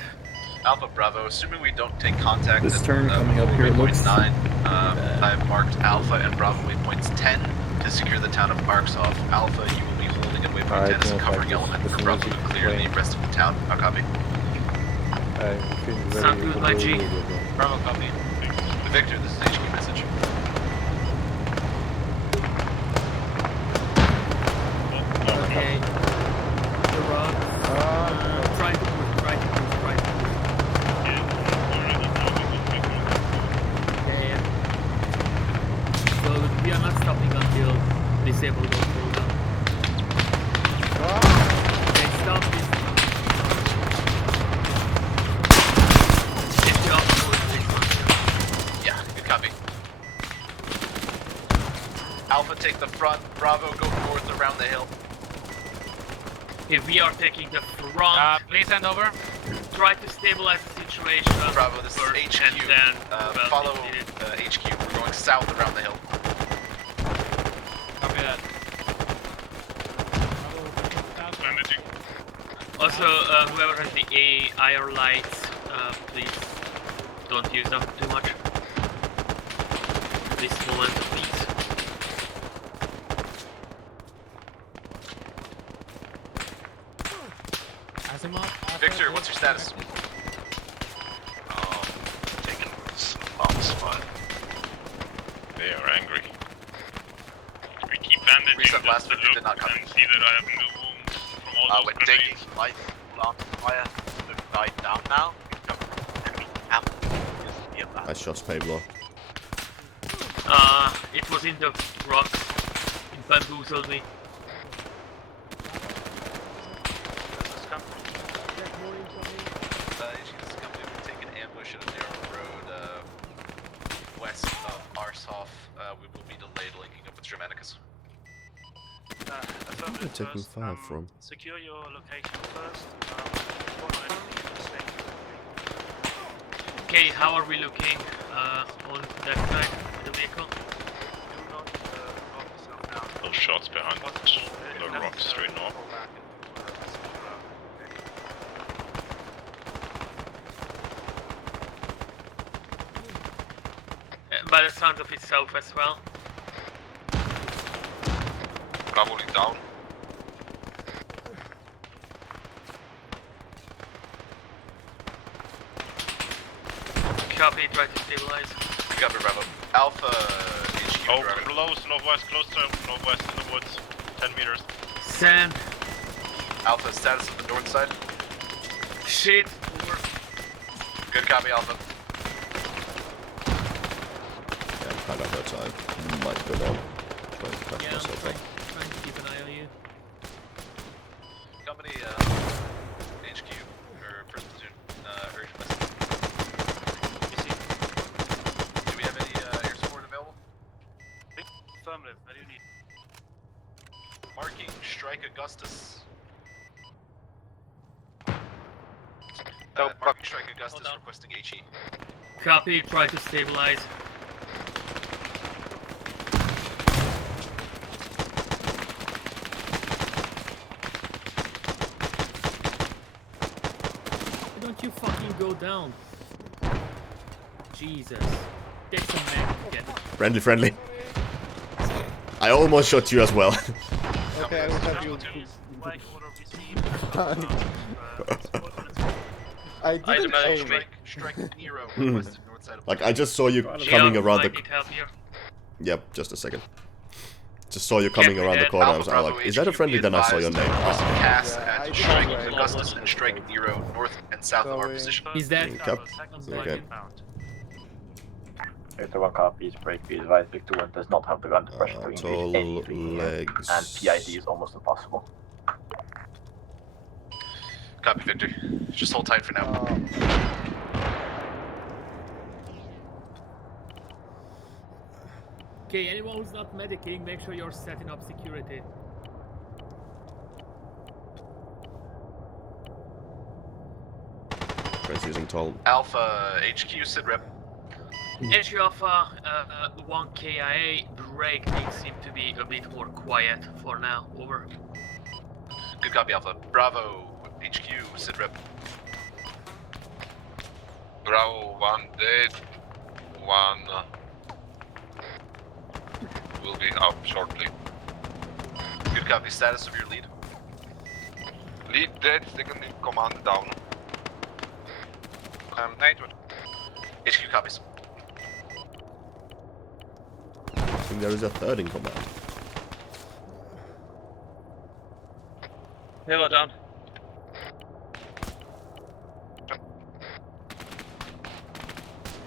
Alpha Bravo, assuming we don't take contact This at turn coming up here waypoint looks 9, I have marked Alpha and Bravo waypoints 10 to secure the town of Arksov. Alpha, you will be holding at waypoint 10 as a covering element for Bravo to clear the rest of the town. How copy? I'm feeling very Sound good, my G. Bravo, copy. Victor, this is HQ message. Okay. The rocks. Try to push, try to push, try to push. Yeah. So we are not stopping until disable goes full down. Okay, stop this. HQ Alpha goes this one. Yeah, good copy. Alpha, take the front. Bravo, go north around the hill. If we are taking the front, Please hand over. try to stabilize the situation. Bravo, this first, is HQ. and then Follow HQ. We're going south around the hill. Copy that. Also, whoever has the IR lights, please don't use them too much. This moment, please. Victor, what's your status? Taking some bombs, but They are angry. We keep bandaging Reset last just to week, did look not come. and see that I have no wounds from all those we're taking grenades. light long fire. The guy down now. Enemy ammo is nearby. Nice shots, Pablo. It was in the rock. It bamboozled me. HQ, this is company. We're taking ambush at a narrow road west of Arshof. We will be delayed linking up with Germanicus. Where are you taking fire from? Secure your location first. Follow anything in the state. Okay, how are we looking on that side of the vehicle? Do not lock yourself down. Those shots behind the rock straight north. By the sound of itself as well. Bravo down. Copy, try to stabilize. Copy, Bravo. Alpha HQ. Oh, driving. close, northwest in the woods. 10 meters. Send. Alpha, status of the north side. Shit. Over. Good copy, Alpha. Yeah, I'm kind of hurt. I might go down. Try to catch Yeah, I'm myself trying, up. trying to keep an eye on you. Company HQ, or first platoon, urgent message. Do we have any air support available? Affirmative. What do you need? Marking Strike Augustus. Marking Strike Augustus requesting HE. Copy, try to stabilize. Why don't you fucking go down? Jesus. Take some mag again. Friendly, friendly. I almost shot you as well. Okay, I will have you. I didn't aim. Strike Nero requested north side of Like, I just saw you coming around the... Yep, just a second. Just saw you coming around the corner. I was like, is that a friendly? Then I saw your name. Cass and Strike Augustus and Strike Nero north and south of our position. He's dead. Okay. Victor 1 copies, break be advised, Victor 1 does not have the gun depression to engage anything here, legs. and PID is almost impossible. Copy, Victor. Just hold tight for now. Okay, anyone who's not medicing, make sure you're setting up security. Friends using toll. Alpha HQ, sit rep. HQ Alpha, 1 KIA, breaking seem to be a bit more quiet for now. Over. Good copy, Alpha. Bravo HQ, sit rep. Bravo 1 dead. 1 will be up shortly. Good copy. Status of your lead. Lead dead, second in command down. Nightwood. HQ copies. I think there is a third in command. Halo down.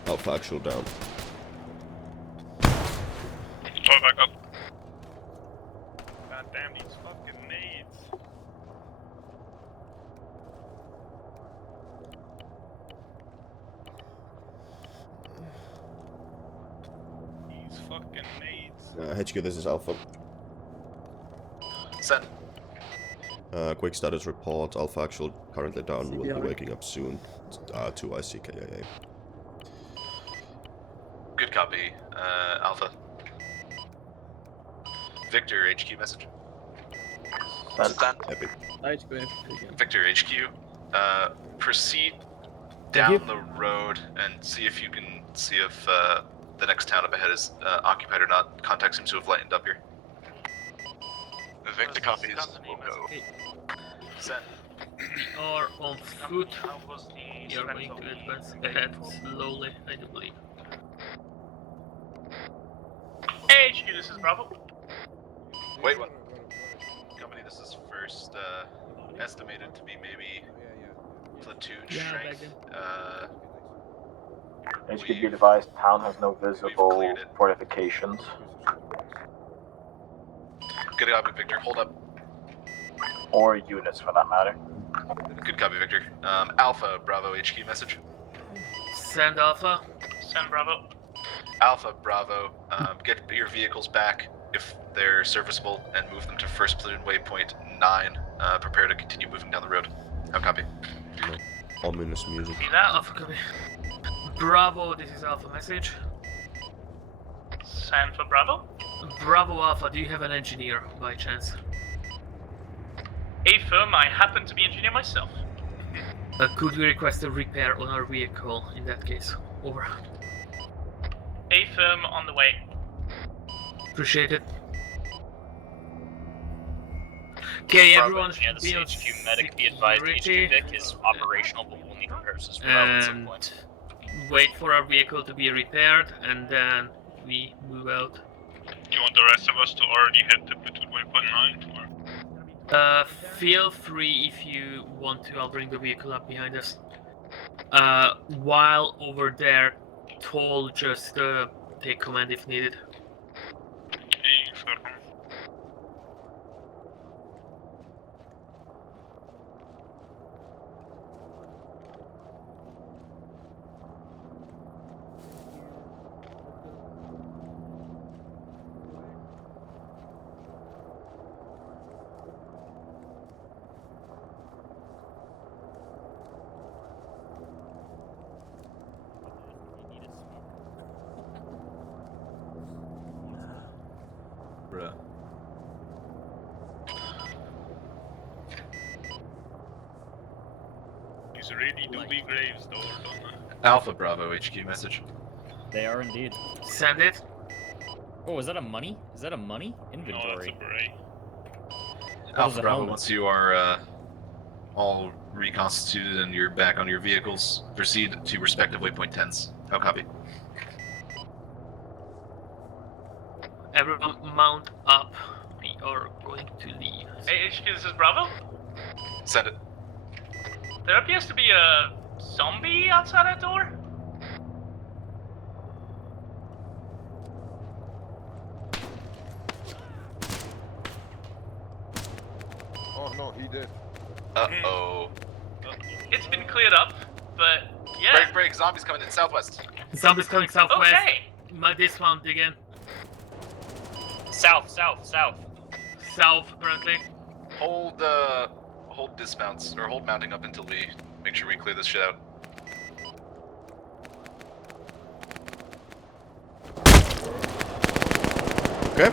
Alpha actual down. Oh my god. God damn these fucking nades. These fucking nades. HQ, this is Alpha. Send. Quick status report. Alpha actual currently down. Will be waking up soon. 2 ICKIA. Good copy, Alpha. Victor HQ message. Send. Epic. Victor HQ, proceed down the road and see if you can see if the next town up ahead is occupied or not. Contact seems to have lightened up here. Victor copies. We'll go. Send. Or on foot. You're going to advance ahead slowly, I do believe. HQ, this is Bravo. Wait, what? Company, this is first estimated to be maybe platoon strength. HQ be advised, town has no visible fortifications. Good copy, Victor. Hold up. Or units for that matter. Good copy, Victor. Alpha, Bravo HQ message. Send Alpha. Send Bravo. Alpha, Bravo, get your vehicles back if they're serviceable and move them to first platoon waypoint 9. Prepare to continue moving down the road. How copy? No. Ominous music. Be that Alpha copy. Bravo, this is Alpha message. Send for Bravo. Bravo Alpha, do you have an engineer by chance? Affirm, I happen to be engineer myself. Could we request a repair on our vehicle in that case? Over. Affirm on the way. Appreciate it. Okay, everyone Yeah, should this be on HQ medic, be advised, HQ security. Vic is operational, but we'll need repairs as well at some And point. wait for our vehicle to be repaired, and then we move out. Do you want the rest of us to already head to platoon waypoint 9? Or? Feel free if you want to. I'll bring the vehicle up behind us. While over there, Toll just take command if needed. Cobra. These really do be graves, though, don't they? Alpha Bravo HQ message. They are indeed. Send it. Oh, is that a money? Is that a money? Inventory. No, that's a beret. Alpha Bravo, once you are all reconstituted and you're back on your vehicles, proceed to respective waypoint 10s. How copy? Everyone mount up. We are going to leave. Hey, HQ, this is Bravo. Send it. There appears to be a zombie outside that door. Oh no, he did. Uh-oh. It's been cleared up, but yeah. Break, zombies coming in southwest. Zombies coming southwest. Okay. My dismount again. South. South currently. Hold dismounts, or hold mounting up until we make sure we clear this shit out. Okay.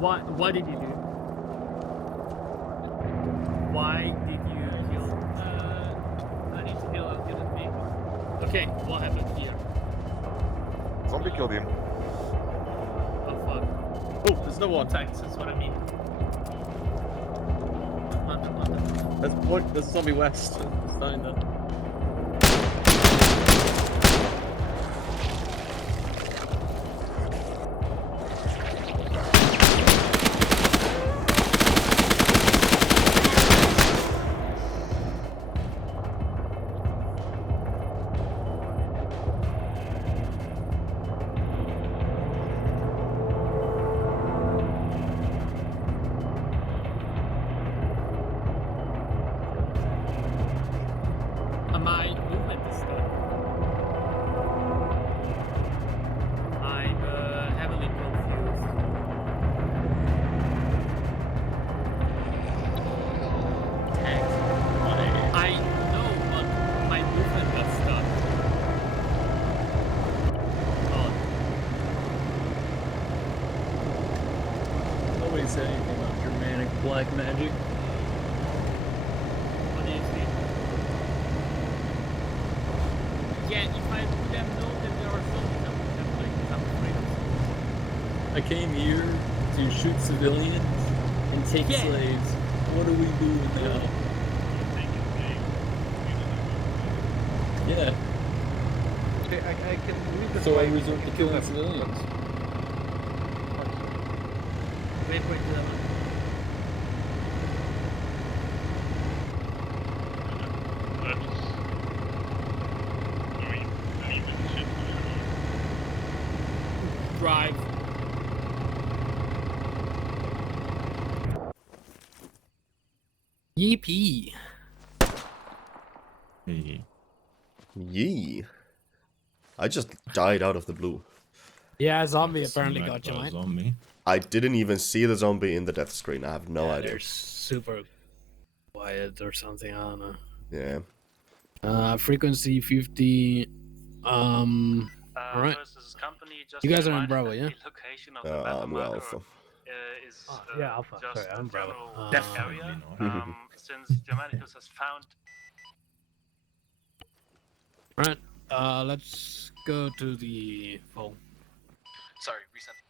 Why? What did you do? Why did you kill? I need to heal a human being. Okay, what happened here? Zombie killed him. Oh fuck. Oh, there's no war tanks, that's what I mean. That's zombie west. It's fine though. My movement is stuck. I'm heavily confused. I know, but my movement got stuck. Nobody said anything about Germanic black magic. What do you think? Yeah, if I would have known that there are zombies, I would have I'm afraid of. I came here to shoot civilians and take slaves. What are we doing now? Yeah. Okay, I can read the So I flag. resort to killing civilians. Wait, drive. Yippee. Yee. I just died out of the blue. Yeah, zombie apparently got you, mate. I didn't even see the zombie in the death screen. I have no idea. They're super quiet or something, I don't know. Yeah. Frequency 50. Alright. You guys are in Bravo, yeah? I'm Alpha. Yeah, Alpha. Sorry, I'm Bravo. Area, since Germanicus has found. Right. Let's go to the phone. Sorry, resend.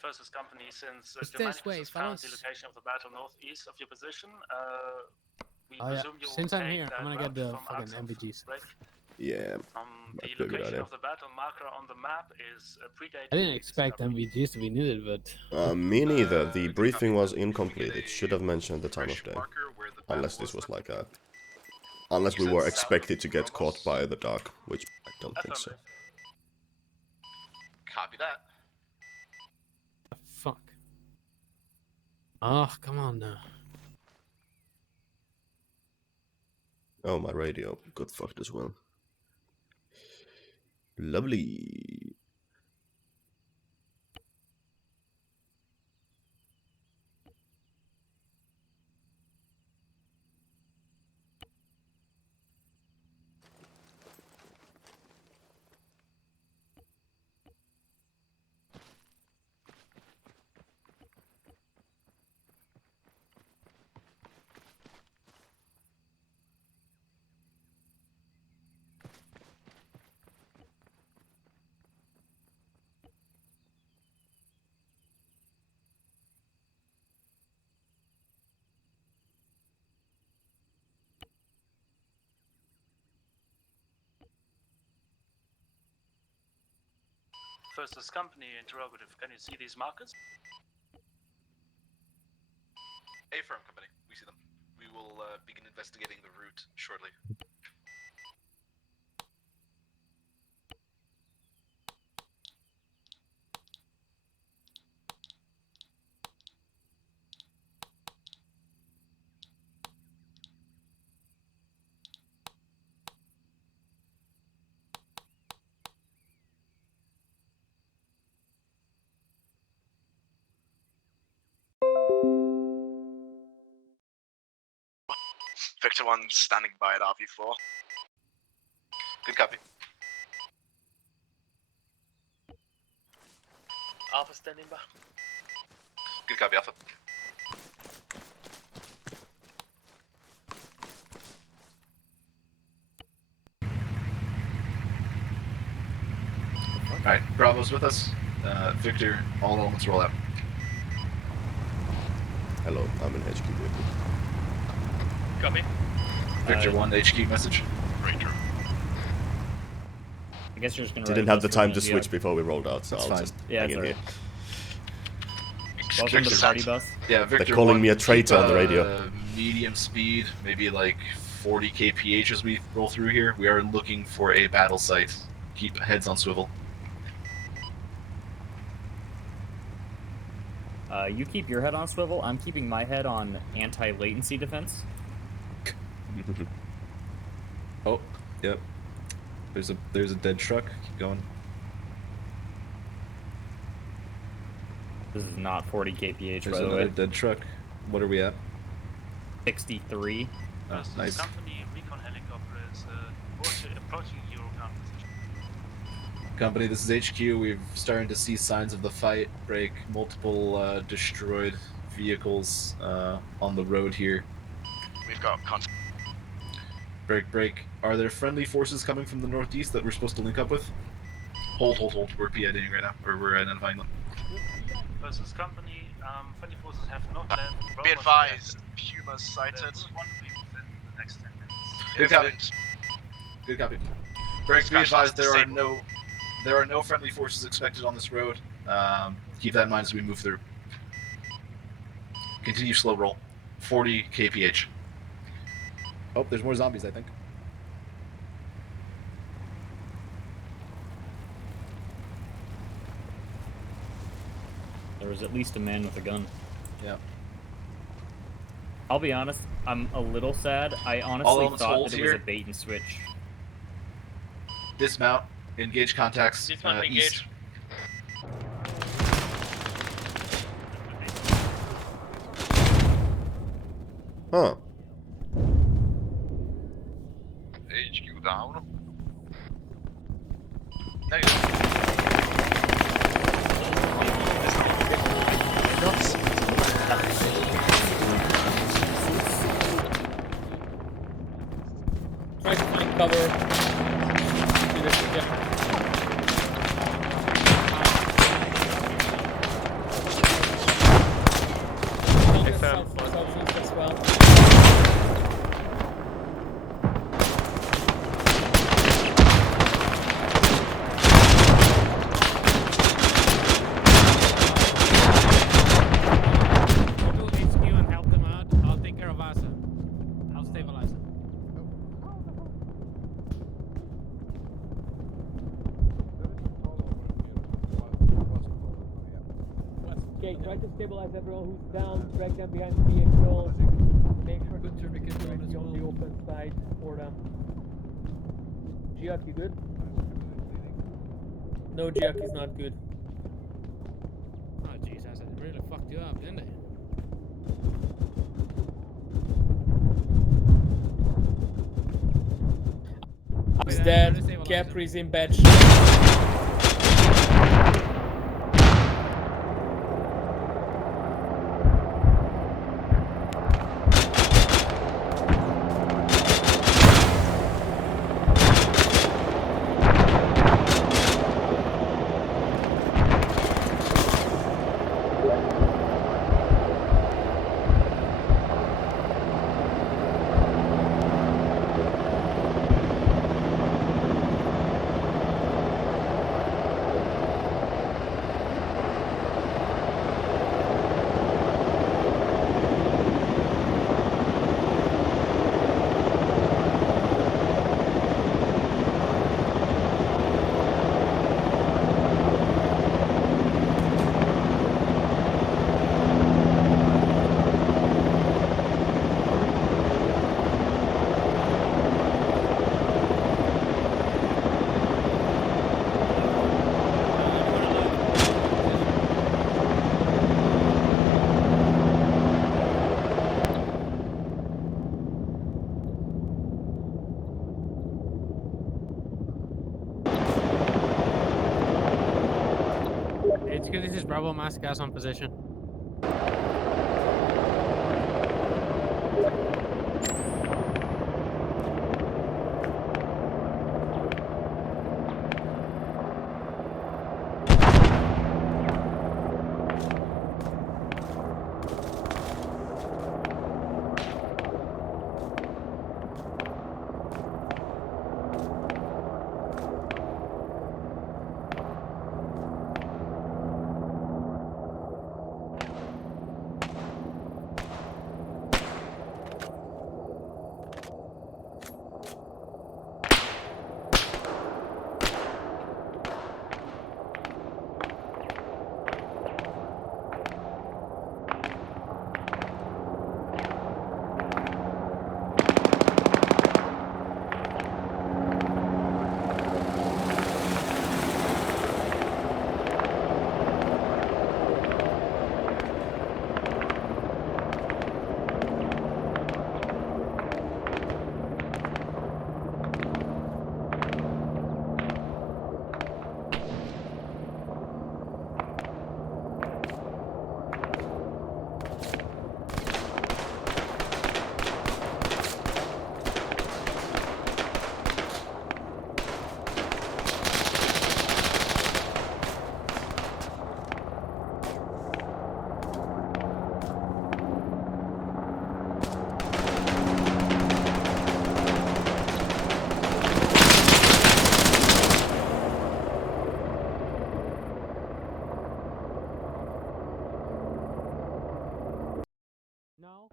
Versus company, since It's this Germanicus way, has found the fellas. location of the battle northeast of your position, we Oh, yeah. presume you will Since I'm take here, that I'm gonna get route the from fucking Axel MVGs. Break. Yeah. The Might be a good location idea. of the battle marker on the map is predated. I didn't expect MVGs to be needed, but... Me neither. The briefing was incomplete. It should have mentioned the time of day. Unless this was like a... Unless we were expected to get caught by the dark, which I don't think so. Copy that. Fuck. Oh, come on now. Oh, my radio got fucked as well. Lovely. First is company interrogative. Can you see these markers? Affirm, company. We see them. We will begin investigating the route shortly. Victor 1 standing by at RV4. Good copy. Alpha standing by. Good copy, Alpha. Alright, Bravo's with us. Victor, all elements roll out. Hello, I'm in HQ vehicle. Copy. Victor 1 HQ message. Ranger. I guess you're just gonna. Didn't have the time to switch before we rolled out, so That's I'll fine. just Yeah, hang it's in here. Welcome to the party bus. Yeah, Victor. They're calling 1, me a traitor keep, on the radio. Medium speed, maybe like 40 kph as we roll through here. We are looking for a battle site. Keep heads on swivel. You keep your head on swivel. I'm keeping my head on anti-latency defense. Oh, yep. There's a dead truck. Keep going. This is not 40 kph, There's by the another way. dead truck. What are we at? 63. Oh, First is nice. company recon helicopter is approaching Eurocon position. Company, this is HQ. We've started to see signs of the fight break. Multiple destroyed vehicles on the road here. We've got contact. Break. Are there friendly forces coming from the northeast that we're supposed to link up with? Hold. We're PIDing right now, or we're identifying them. First is company. Friendly forces have not left. Be advised, Puma's sighted. One will be within the next 10 minutes. Good copy. Good copy. Break, be advised there are no friendly forces expected on this road. Keep that in mind as we move through. Continue slow roll. 40 kph. Oh, there's more zombies, I think. There was at least a man with a gun. Yeah. I'll be honest, I'm a little sad. I honestly thought that it was a bait and switch. Dismount. Engage contacts. Dismount, east. engage. Huh. HQ down. Try to find cover. Do this again. Southeast as well. Okay, try to stabilize everyone who's down, drag them behind the vehicle, make sure the security on the open side for them. Giak, you good? No, Giak is not good. Oh, jeez, I said it really fucked you up, didn't it? He's dead. Capri's in bad shape. It's good. This is Bravo Mass Gas on position. No.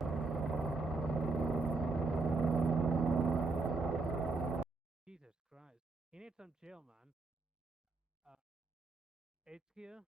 Jesus Christ. He needs some chill, man. HQ?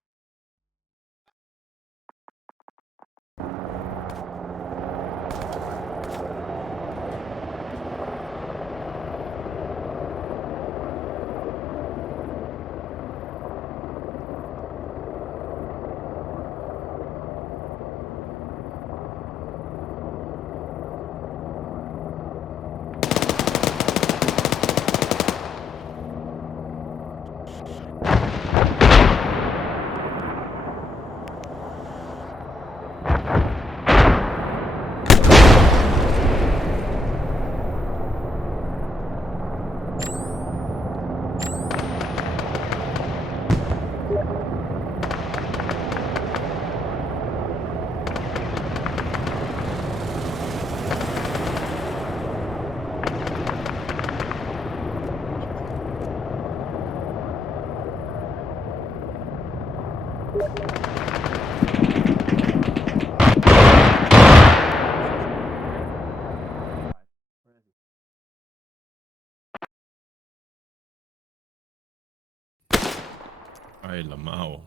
Hey, Lamau.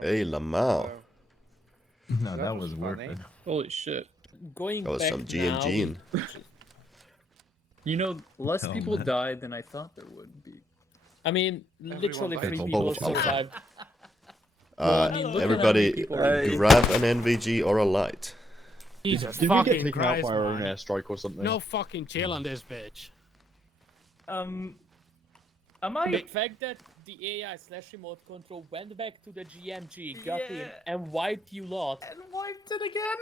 Hey, Lamau. No, that was worth it. Holy shit. Going That was back some now, GMG in. you know, less Oh, people man. died than I thought there would be. I mean, literally died. 3 People people both alpha. survived. Well, I mean, look at how many Everybody, people are in grab an NVG or a light. Jesus Did we get fucking taken out Christ, by our own man. airstrike or something? No fucking chill on this bitch. Am The I? fact that the AI / remote control went back to the GMG, got in, and wiped you lot. And wiped it again.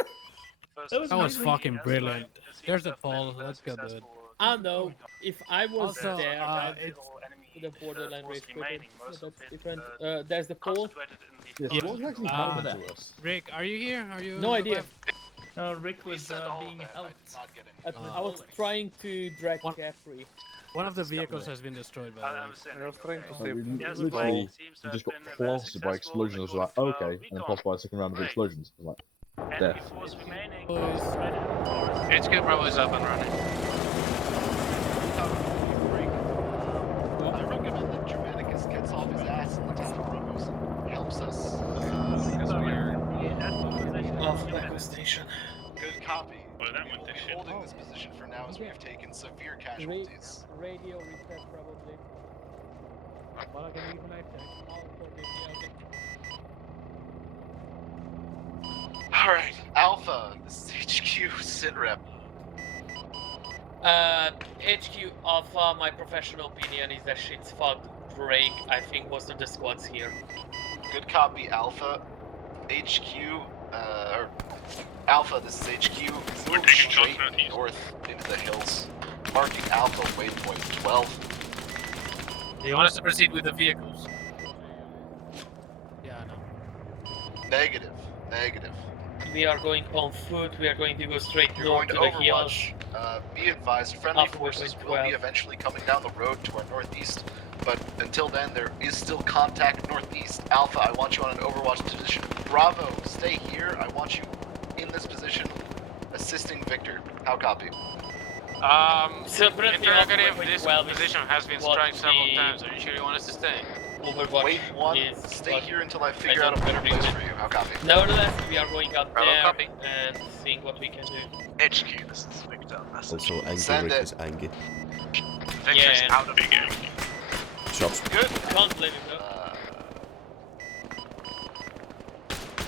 That was fucking brilliant. There's the poll. Let's go, dude. I know, if I was Also, there, I'd it's with a borderline rage quitting. remaining, Yeah, most of that's it, different. There's the poll. Yes, Yeah. what was actually Uh, happened to us? Rick, are you here? Are you? No idea. No, Rick was being helped. I was trying to drag Jeffrey. One of the vehicles has been destroyed by the way. I was trying to We save. literally we just got blasted by explosions. I was like, okay, and then followed by a second round of explosions. I was like, death. HQ Bravo is up and running. I recommend that Germanicus gets off his ass in the town of Rogos and helps us. Because we are Off the station. good copy. Well, that went to shit. Holding this position for now as we have taken severe casualties. Radio reset probably. Well, I can leave when I check. Alright, Alpha, this is HQ Sitrep. HQ Alpha, my professional opinion is that shit's fucked. Drake, I think most of the squad's here. Good copy, Alpha. HQ, or Alpha, this is HQ. Move straight north into the hills, marking Alpha waypoint 12. Do you want us to proceed with the vehicles? Yeah, no. Negative, negative. We are going on foot, we are going to go straight You're north going to to the hills. Overwatch. Be advised, friendly Alpha forces waypoint will 12. be eventually coming down the road to our northeast, but until then, there is still contact northeast. Alpha, I want you on an Overwatch position. Bravo, stay here. I want you in this position, assisting Victor. How copy? Separately, Interrogative, Alpha this waypoint 12 position has been what struck several the times. Are you sure you want us to stay? Overwatch Wait one, is stay what here until I I figure out a don't better agree place with. for you. How copy? Nevertheless, we are going out Bravo, there copy. and seeing what we can do. HQ, this is Victor. Also, Angie Send Rick it. is Angie. Victor's and- out of big empty. Shops. Good. Can't let it go.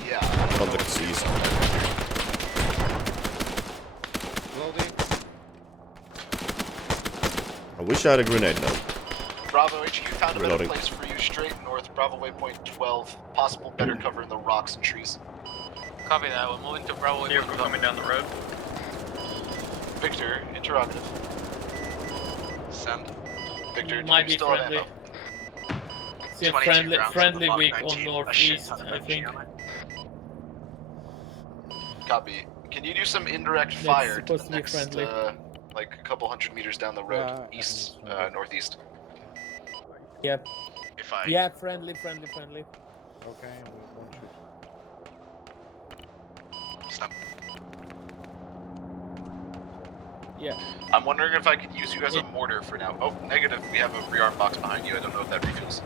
Yeah. Contact seized. Loading. I wish I had a grenade now. Bravo HQ found a better Reloading. place for you, straight north, Bravo waypoint 12. Possible better cover in the rocks and trees. Copy that. We're moving to Bravo. Vehicle coming down the road. Victor, interrogative. Send. Victor, do Might you be still have friendly. ammo? See a 22 friendly, rounds friendly of the weak Block on 19, a northeast, shit ton of I think. Copy. Can you do some indirect That's fire to supposed the to be next, friendly. like a couple hundred meters down the road, east, northeast? Yep. If I... Yeah, friendly. Okay, one shoot. Stop. Yeah. I'm wondering if I could use you as a mortar for now. Oh, negative. We have a rearm box behind you. I don't know if that refuels.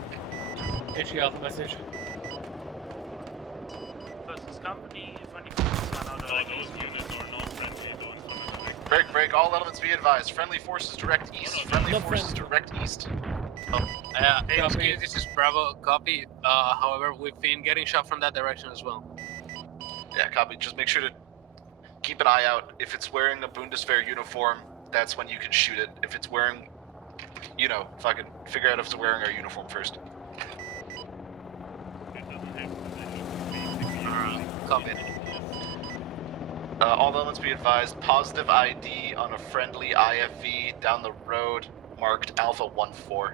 HQ Alpha message. Versus company, 24 are now Those units are not friendly. Don't come and Break, break. All elements be advised. Friendly forces direct east. Friendly forces direct east. HQ, this is Bravo. Copy. However, we've been getting shot from that direction as well. Yeah, copy. Just make sure to keep an eye out. If it's wearing a Bundeswehr uniform, that's when you can shoot it. If it's wearing, you know, fucking figure out if it's wearing our uniform first. Copy. All elements be advised. Positive ID on a friendly IFV down the road, marked Alpha 1-4.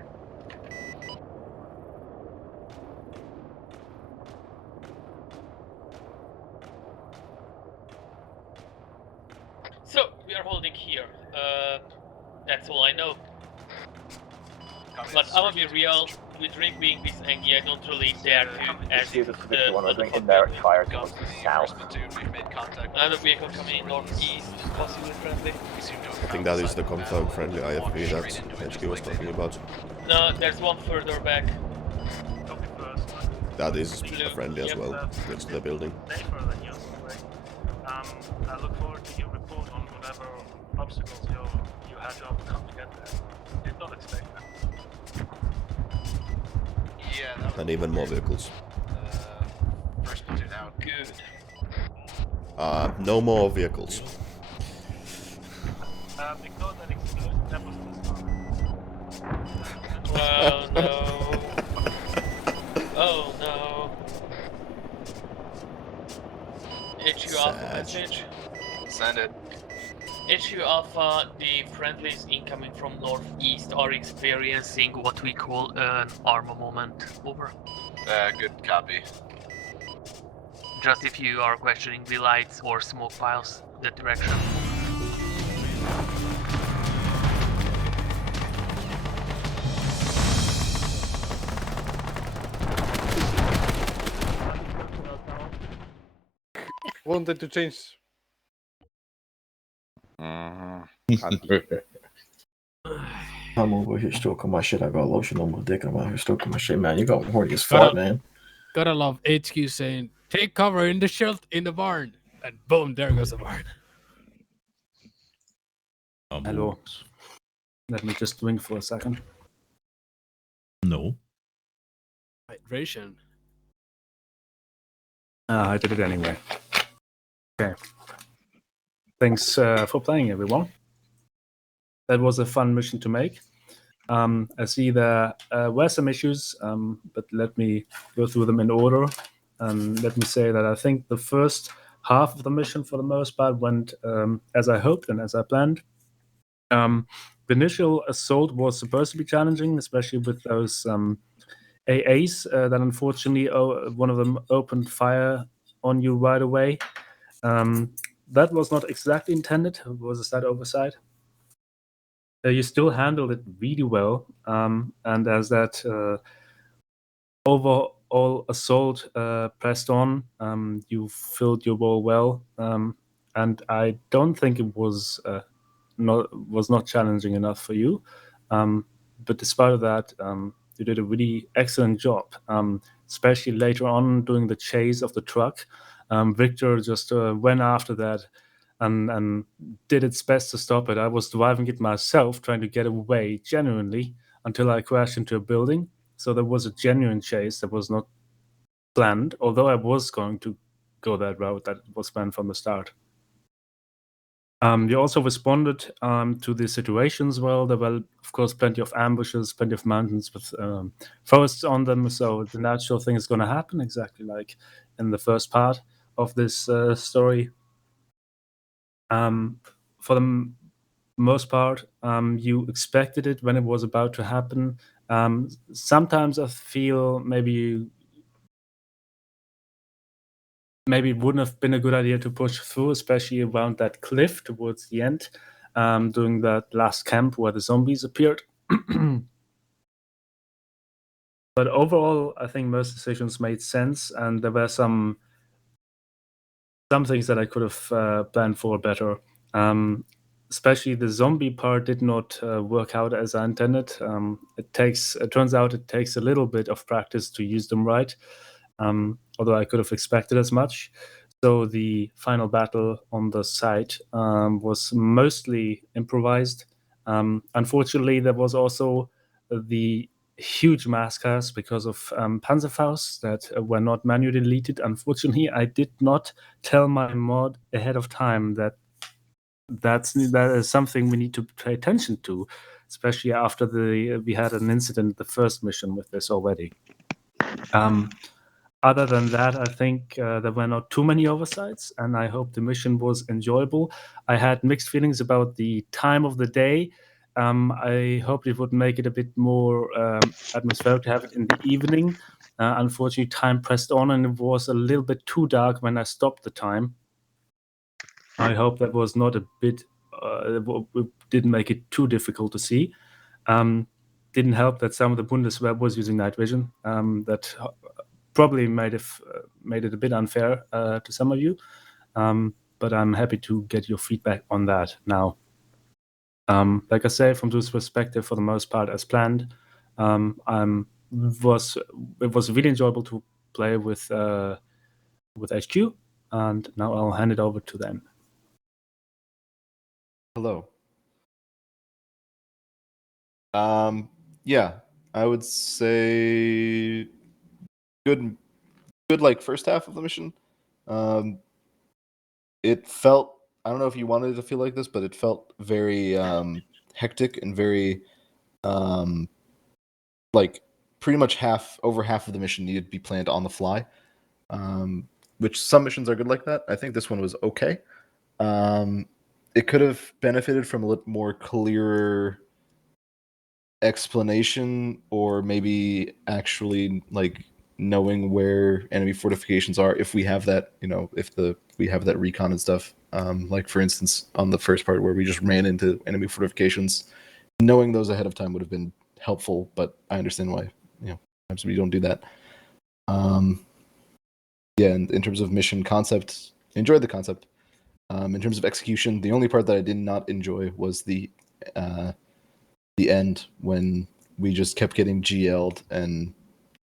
So, we are holding here. That's all I know. But I will be real, with Rick being this angry, I don't really dare to ask See the Victor one, we're doing indirect fire towards the south. another vehicle coming in northeast, possibly friendly. I think that is the confirmed friendly IFP that HQ was talking about. No, there's one further back. That is friendly as well, next to the building. Stay further, yes. I look forward to your report on whatever obstacles you had to overcome to get there. Did not expect that. Yeah, that was And even more vehicles. first platoon out. Good. No more vehicles. Ignore that explosion, that was the start. Well, no. Oh no. HQ Alpha message. Send it. HQ Alpha, the friendlies incoming from northeast are experiencing what we call an Arma moment. Over. Good copy. Just if you are questioning the lights or smoke piles, the direction. Wanted to change. I'm over here stroking my shit. I got lotion on my dick. I'm out here stroking my shit, man. You got horny as fuck, man. Gotta love HQ saying, "Take cover in the shelter in the barn," and boom, there goes the barn. Hello. Let me just drink for a second. No. Hydration. I did it anyway. Okay. Thanks for playing, everyone. That was a fun mission to make. I see there were some issues, but let me go through them in order. Let me say that I think the first half of the mission, for the most part, went as I hoped and as I planned. The initial assault was supposed to be challenging, especially with those AAs that unfortunately one of them opened fire on you right away. That was not exactly intended. It was a slight oversight. You still handled it really well, and as that overall assault pressed on, you filled your role well, and I don't think it was not challenging enough for you. But despite of that, you did a really excellent job, especially later on doing the chase of the truck. Victor just went after that and did its best to stop it. I was driving it myself, trying to get away genuinely until I crashed into a building. So there was a genuine chase that was not planned, although I was going to go that route that was planned from the start. You also responded to the situations well. There were, of course, plenty of ambushes, plenty of mountains with forests on them. So the natural thing is going to happen, exactly like in the first part of this story. For the most part, you expected it when it was about to happen. Sometimes I feel maybe it wouldn't have been a good idea to push through, especially around that cliff towards the end, during that last camp where the zombies appeared. But overall, I think most decisions made sense, and there were some things that I could have planned for better. Especially the zombie part did not work out as I intended. It turns out it takes a little bit of practice to use them right, although I could have expected as much. So the final battle on the site was mostly improvised. Unfortunately, there was also the huge massacres because of Panzerfaust that were not manually deleted. Unfortunately, I did not tell my mod ahead of time that is something we need to pay attention to, especially after we had an incident the first mission with this already. Other than that, I think there were not too many oversights, and I hope the mission was enjoyable. I had mixed feelings about the time of the day. I hoped it would make it a bit more atmospheric to have it in the evening. Unfortunately, time pressed on, and it was a little bit too dark when I stopped the time. I hope that was not a bit didn't make it too difficult to see. Didn't help that some of the Bundeswehr was using night vision. That probably made it a bit unfair to some of you. But I'm happy to get your feedback on that now. Like I say, from this perspective, for the most part, as planned, it was really enjoyable to play with HQ. and now I'll hand it over to them. Hello. Yeah, I would say good like first half of the mission. It felt, I don't know if you wanted it to feel like this, but it felt very hectic and very like pretty much over half of the mission needed to be planned on the fly. Which some missions are good like that. I think this one was okay. It could have benefited from a little more clearer explanation, or maybe actually like knowing where enemy fortifications are if we have that, if we have that recon and stuff. Like for instance, on the first part where we just ran into enemy fortifications, knowing those ahead of time would have been helpful, but I understand why, sometimes we don't do that. Yeah, and in terms of mission concept, enjoyed the concept. In terms of execution, the only part that I did not enjoy was the end, when we just kept getting GL'd and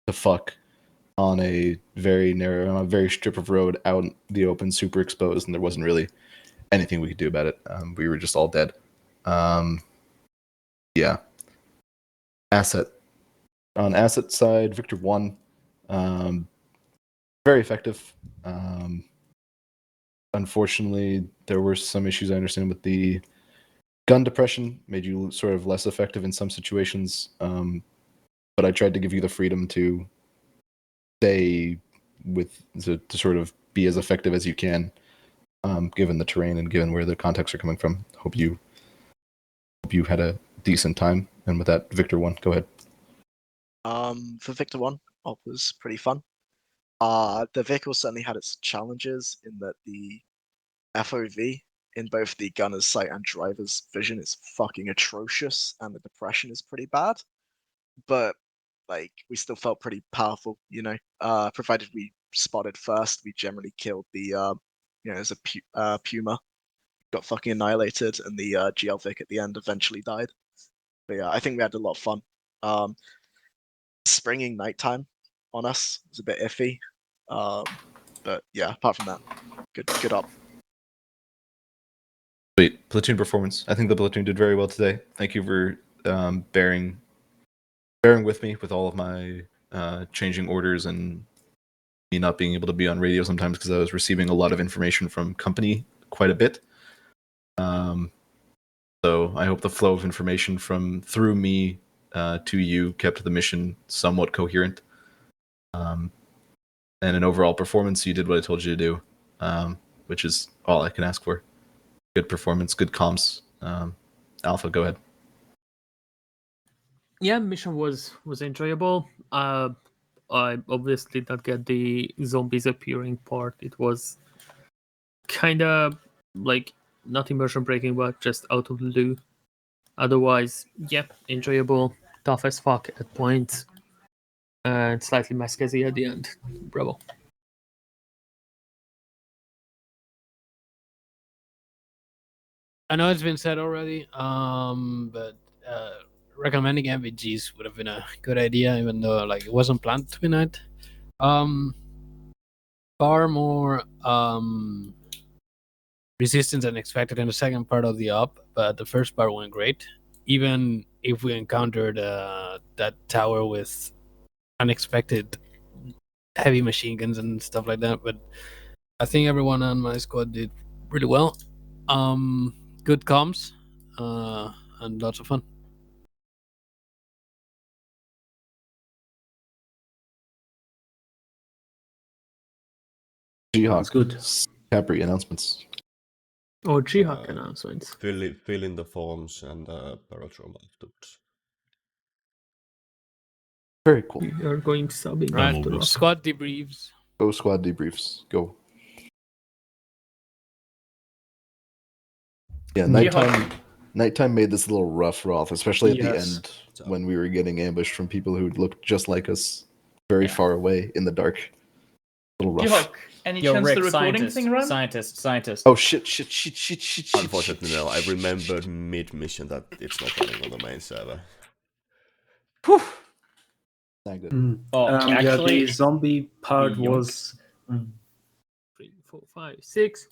the fuck on a very narrow, on a very strip of road out in the open, super exposed, and there wasn't really anything we could do about it. We were just all dead. Yeah. On asset side, Victor 1, very effective. Unfortunately, there were some issues, I understand, with the gun depression, made you sort of less effective in some situations. But I tried to give you the freedom to stay to sort of be as effective as you can, given the terrain and given where the contacts are coming from. Hope you had a decent time. And with that, Victor 1, go ahead. For Victor 1, op was pretty fun. The vehicle certainly had its challenges in that the FOV in both the gunner's sight and driver's vision is fucking atrocious, and the depression is pretty bad. But like, we still felt pretty powerful, provided we spotted first. We generally killed the there's a Puma, got fucking annihilated, and the GL Vic at the end eventually died. But yeah, I think we had a lot of fun. Springing nighttime on us was a bit iffy, but yeah, apart from that, good up. Sweet. Platoon performance. I think the platoon did very well today. Thank you for bearing with me with all of my changing orders and me not being able to be on radio sometimes because I was receiving a lot of information from company quite a bit. So I hope the flow of information through me to you kept the mission somewhat coherent. And in overall performance, you did what I told you to do, which is all I can ask for. Good performance, good comms. Alpha, go ahead. Yeah, mission was enjoyable. I obviously did not get the zombies appearing part. It was kind of like not immersion breaking, but just out of the blue. Otherwise, yeah, enjoyable, tough as fuck at points, and slightly mascazy at the end. Bravo. I know it's been said already, but recommending MVGs would have been a good idea, even though like it wasn't planned to be night. Far more resistance than expected in the second part of the op, but the first part went great. Even if we encountered that tower with unexpected heavy machine guns and stuff like that, but I think everyone on my squad did really well. Good comms, and lots of fun. G-Hawk. Good. Capri announcements. Oh, G-Hawk announcements. Fill in the forms and Paratron afterwards. Very cool. We are going subbing Right. after us. Squad debriefs. Go squad debriefs. Go. Yeah, nighttime made this a little rough, Roth, especially at the end when we were getting ambushed from people who looked just like us, very far away in the dark. A little rough. G-Hawk, any chance Rick, the recording thing ran? Scientist. Oh shit. Unfortunately, no. I remembered mid-mission that it's not running on the main server. Whew. Not good. Oh, actually, the zombie part was 4, 5, 6.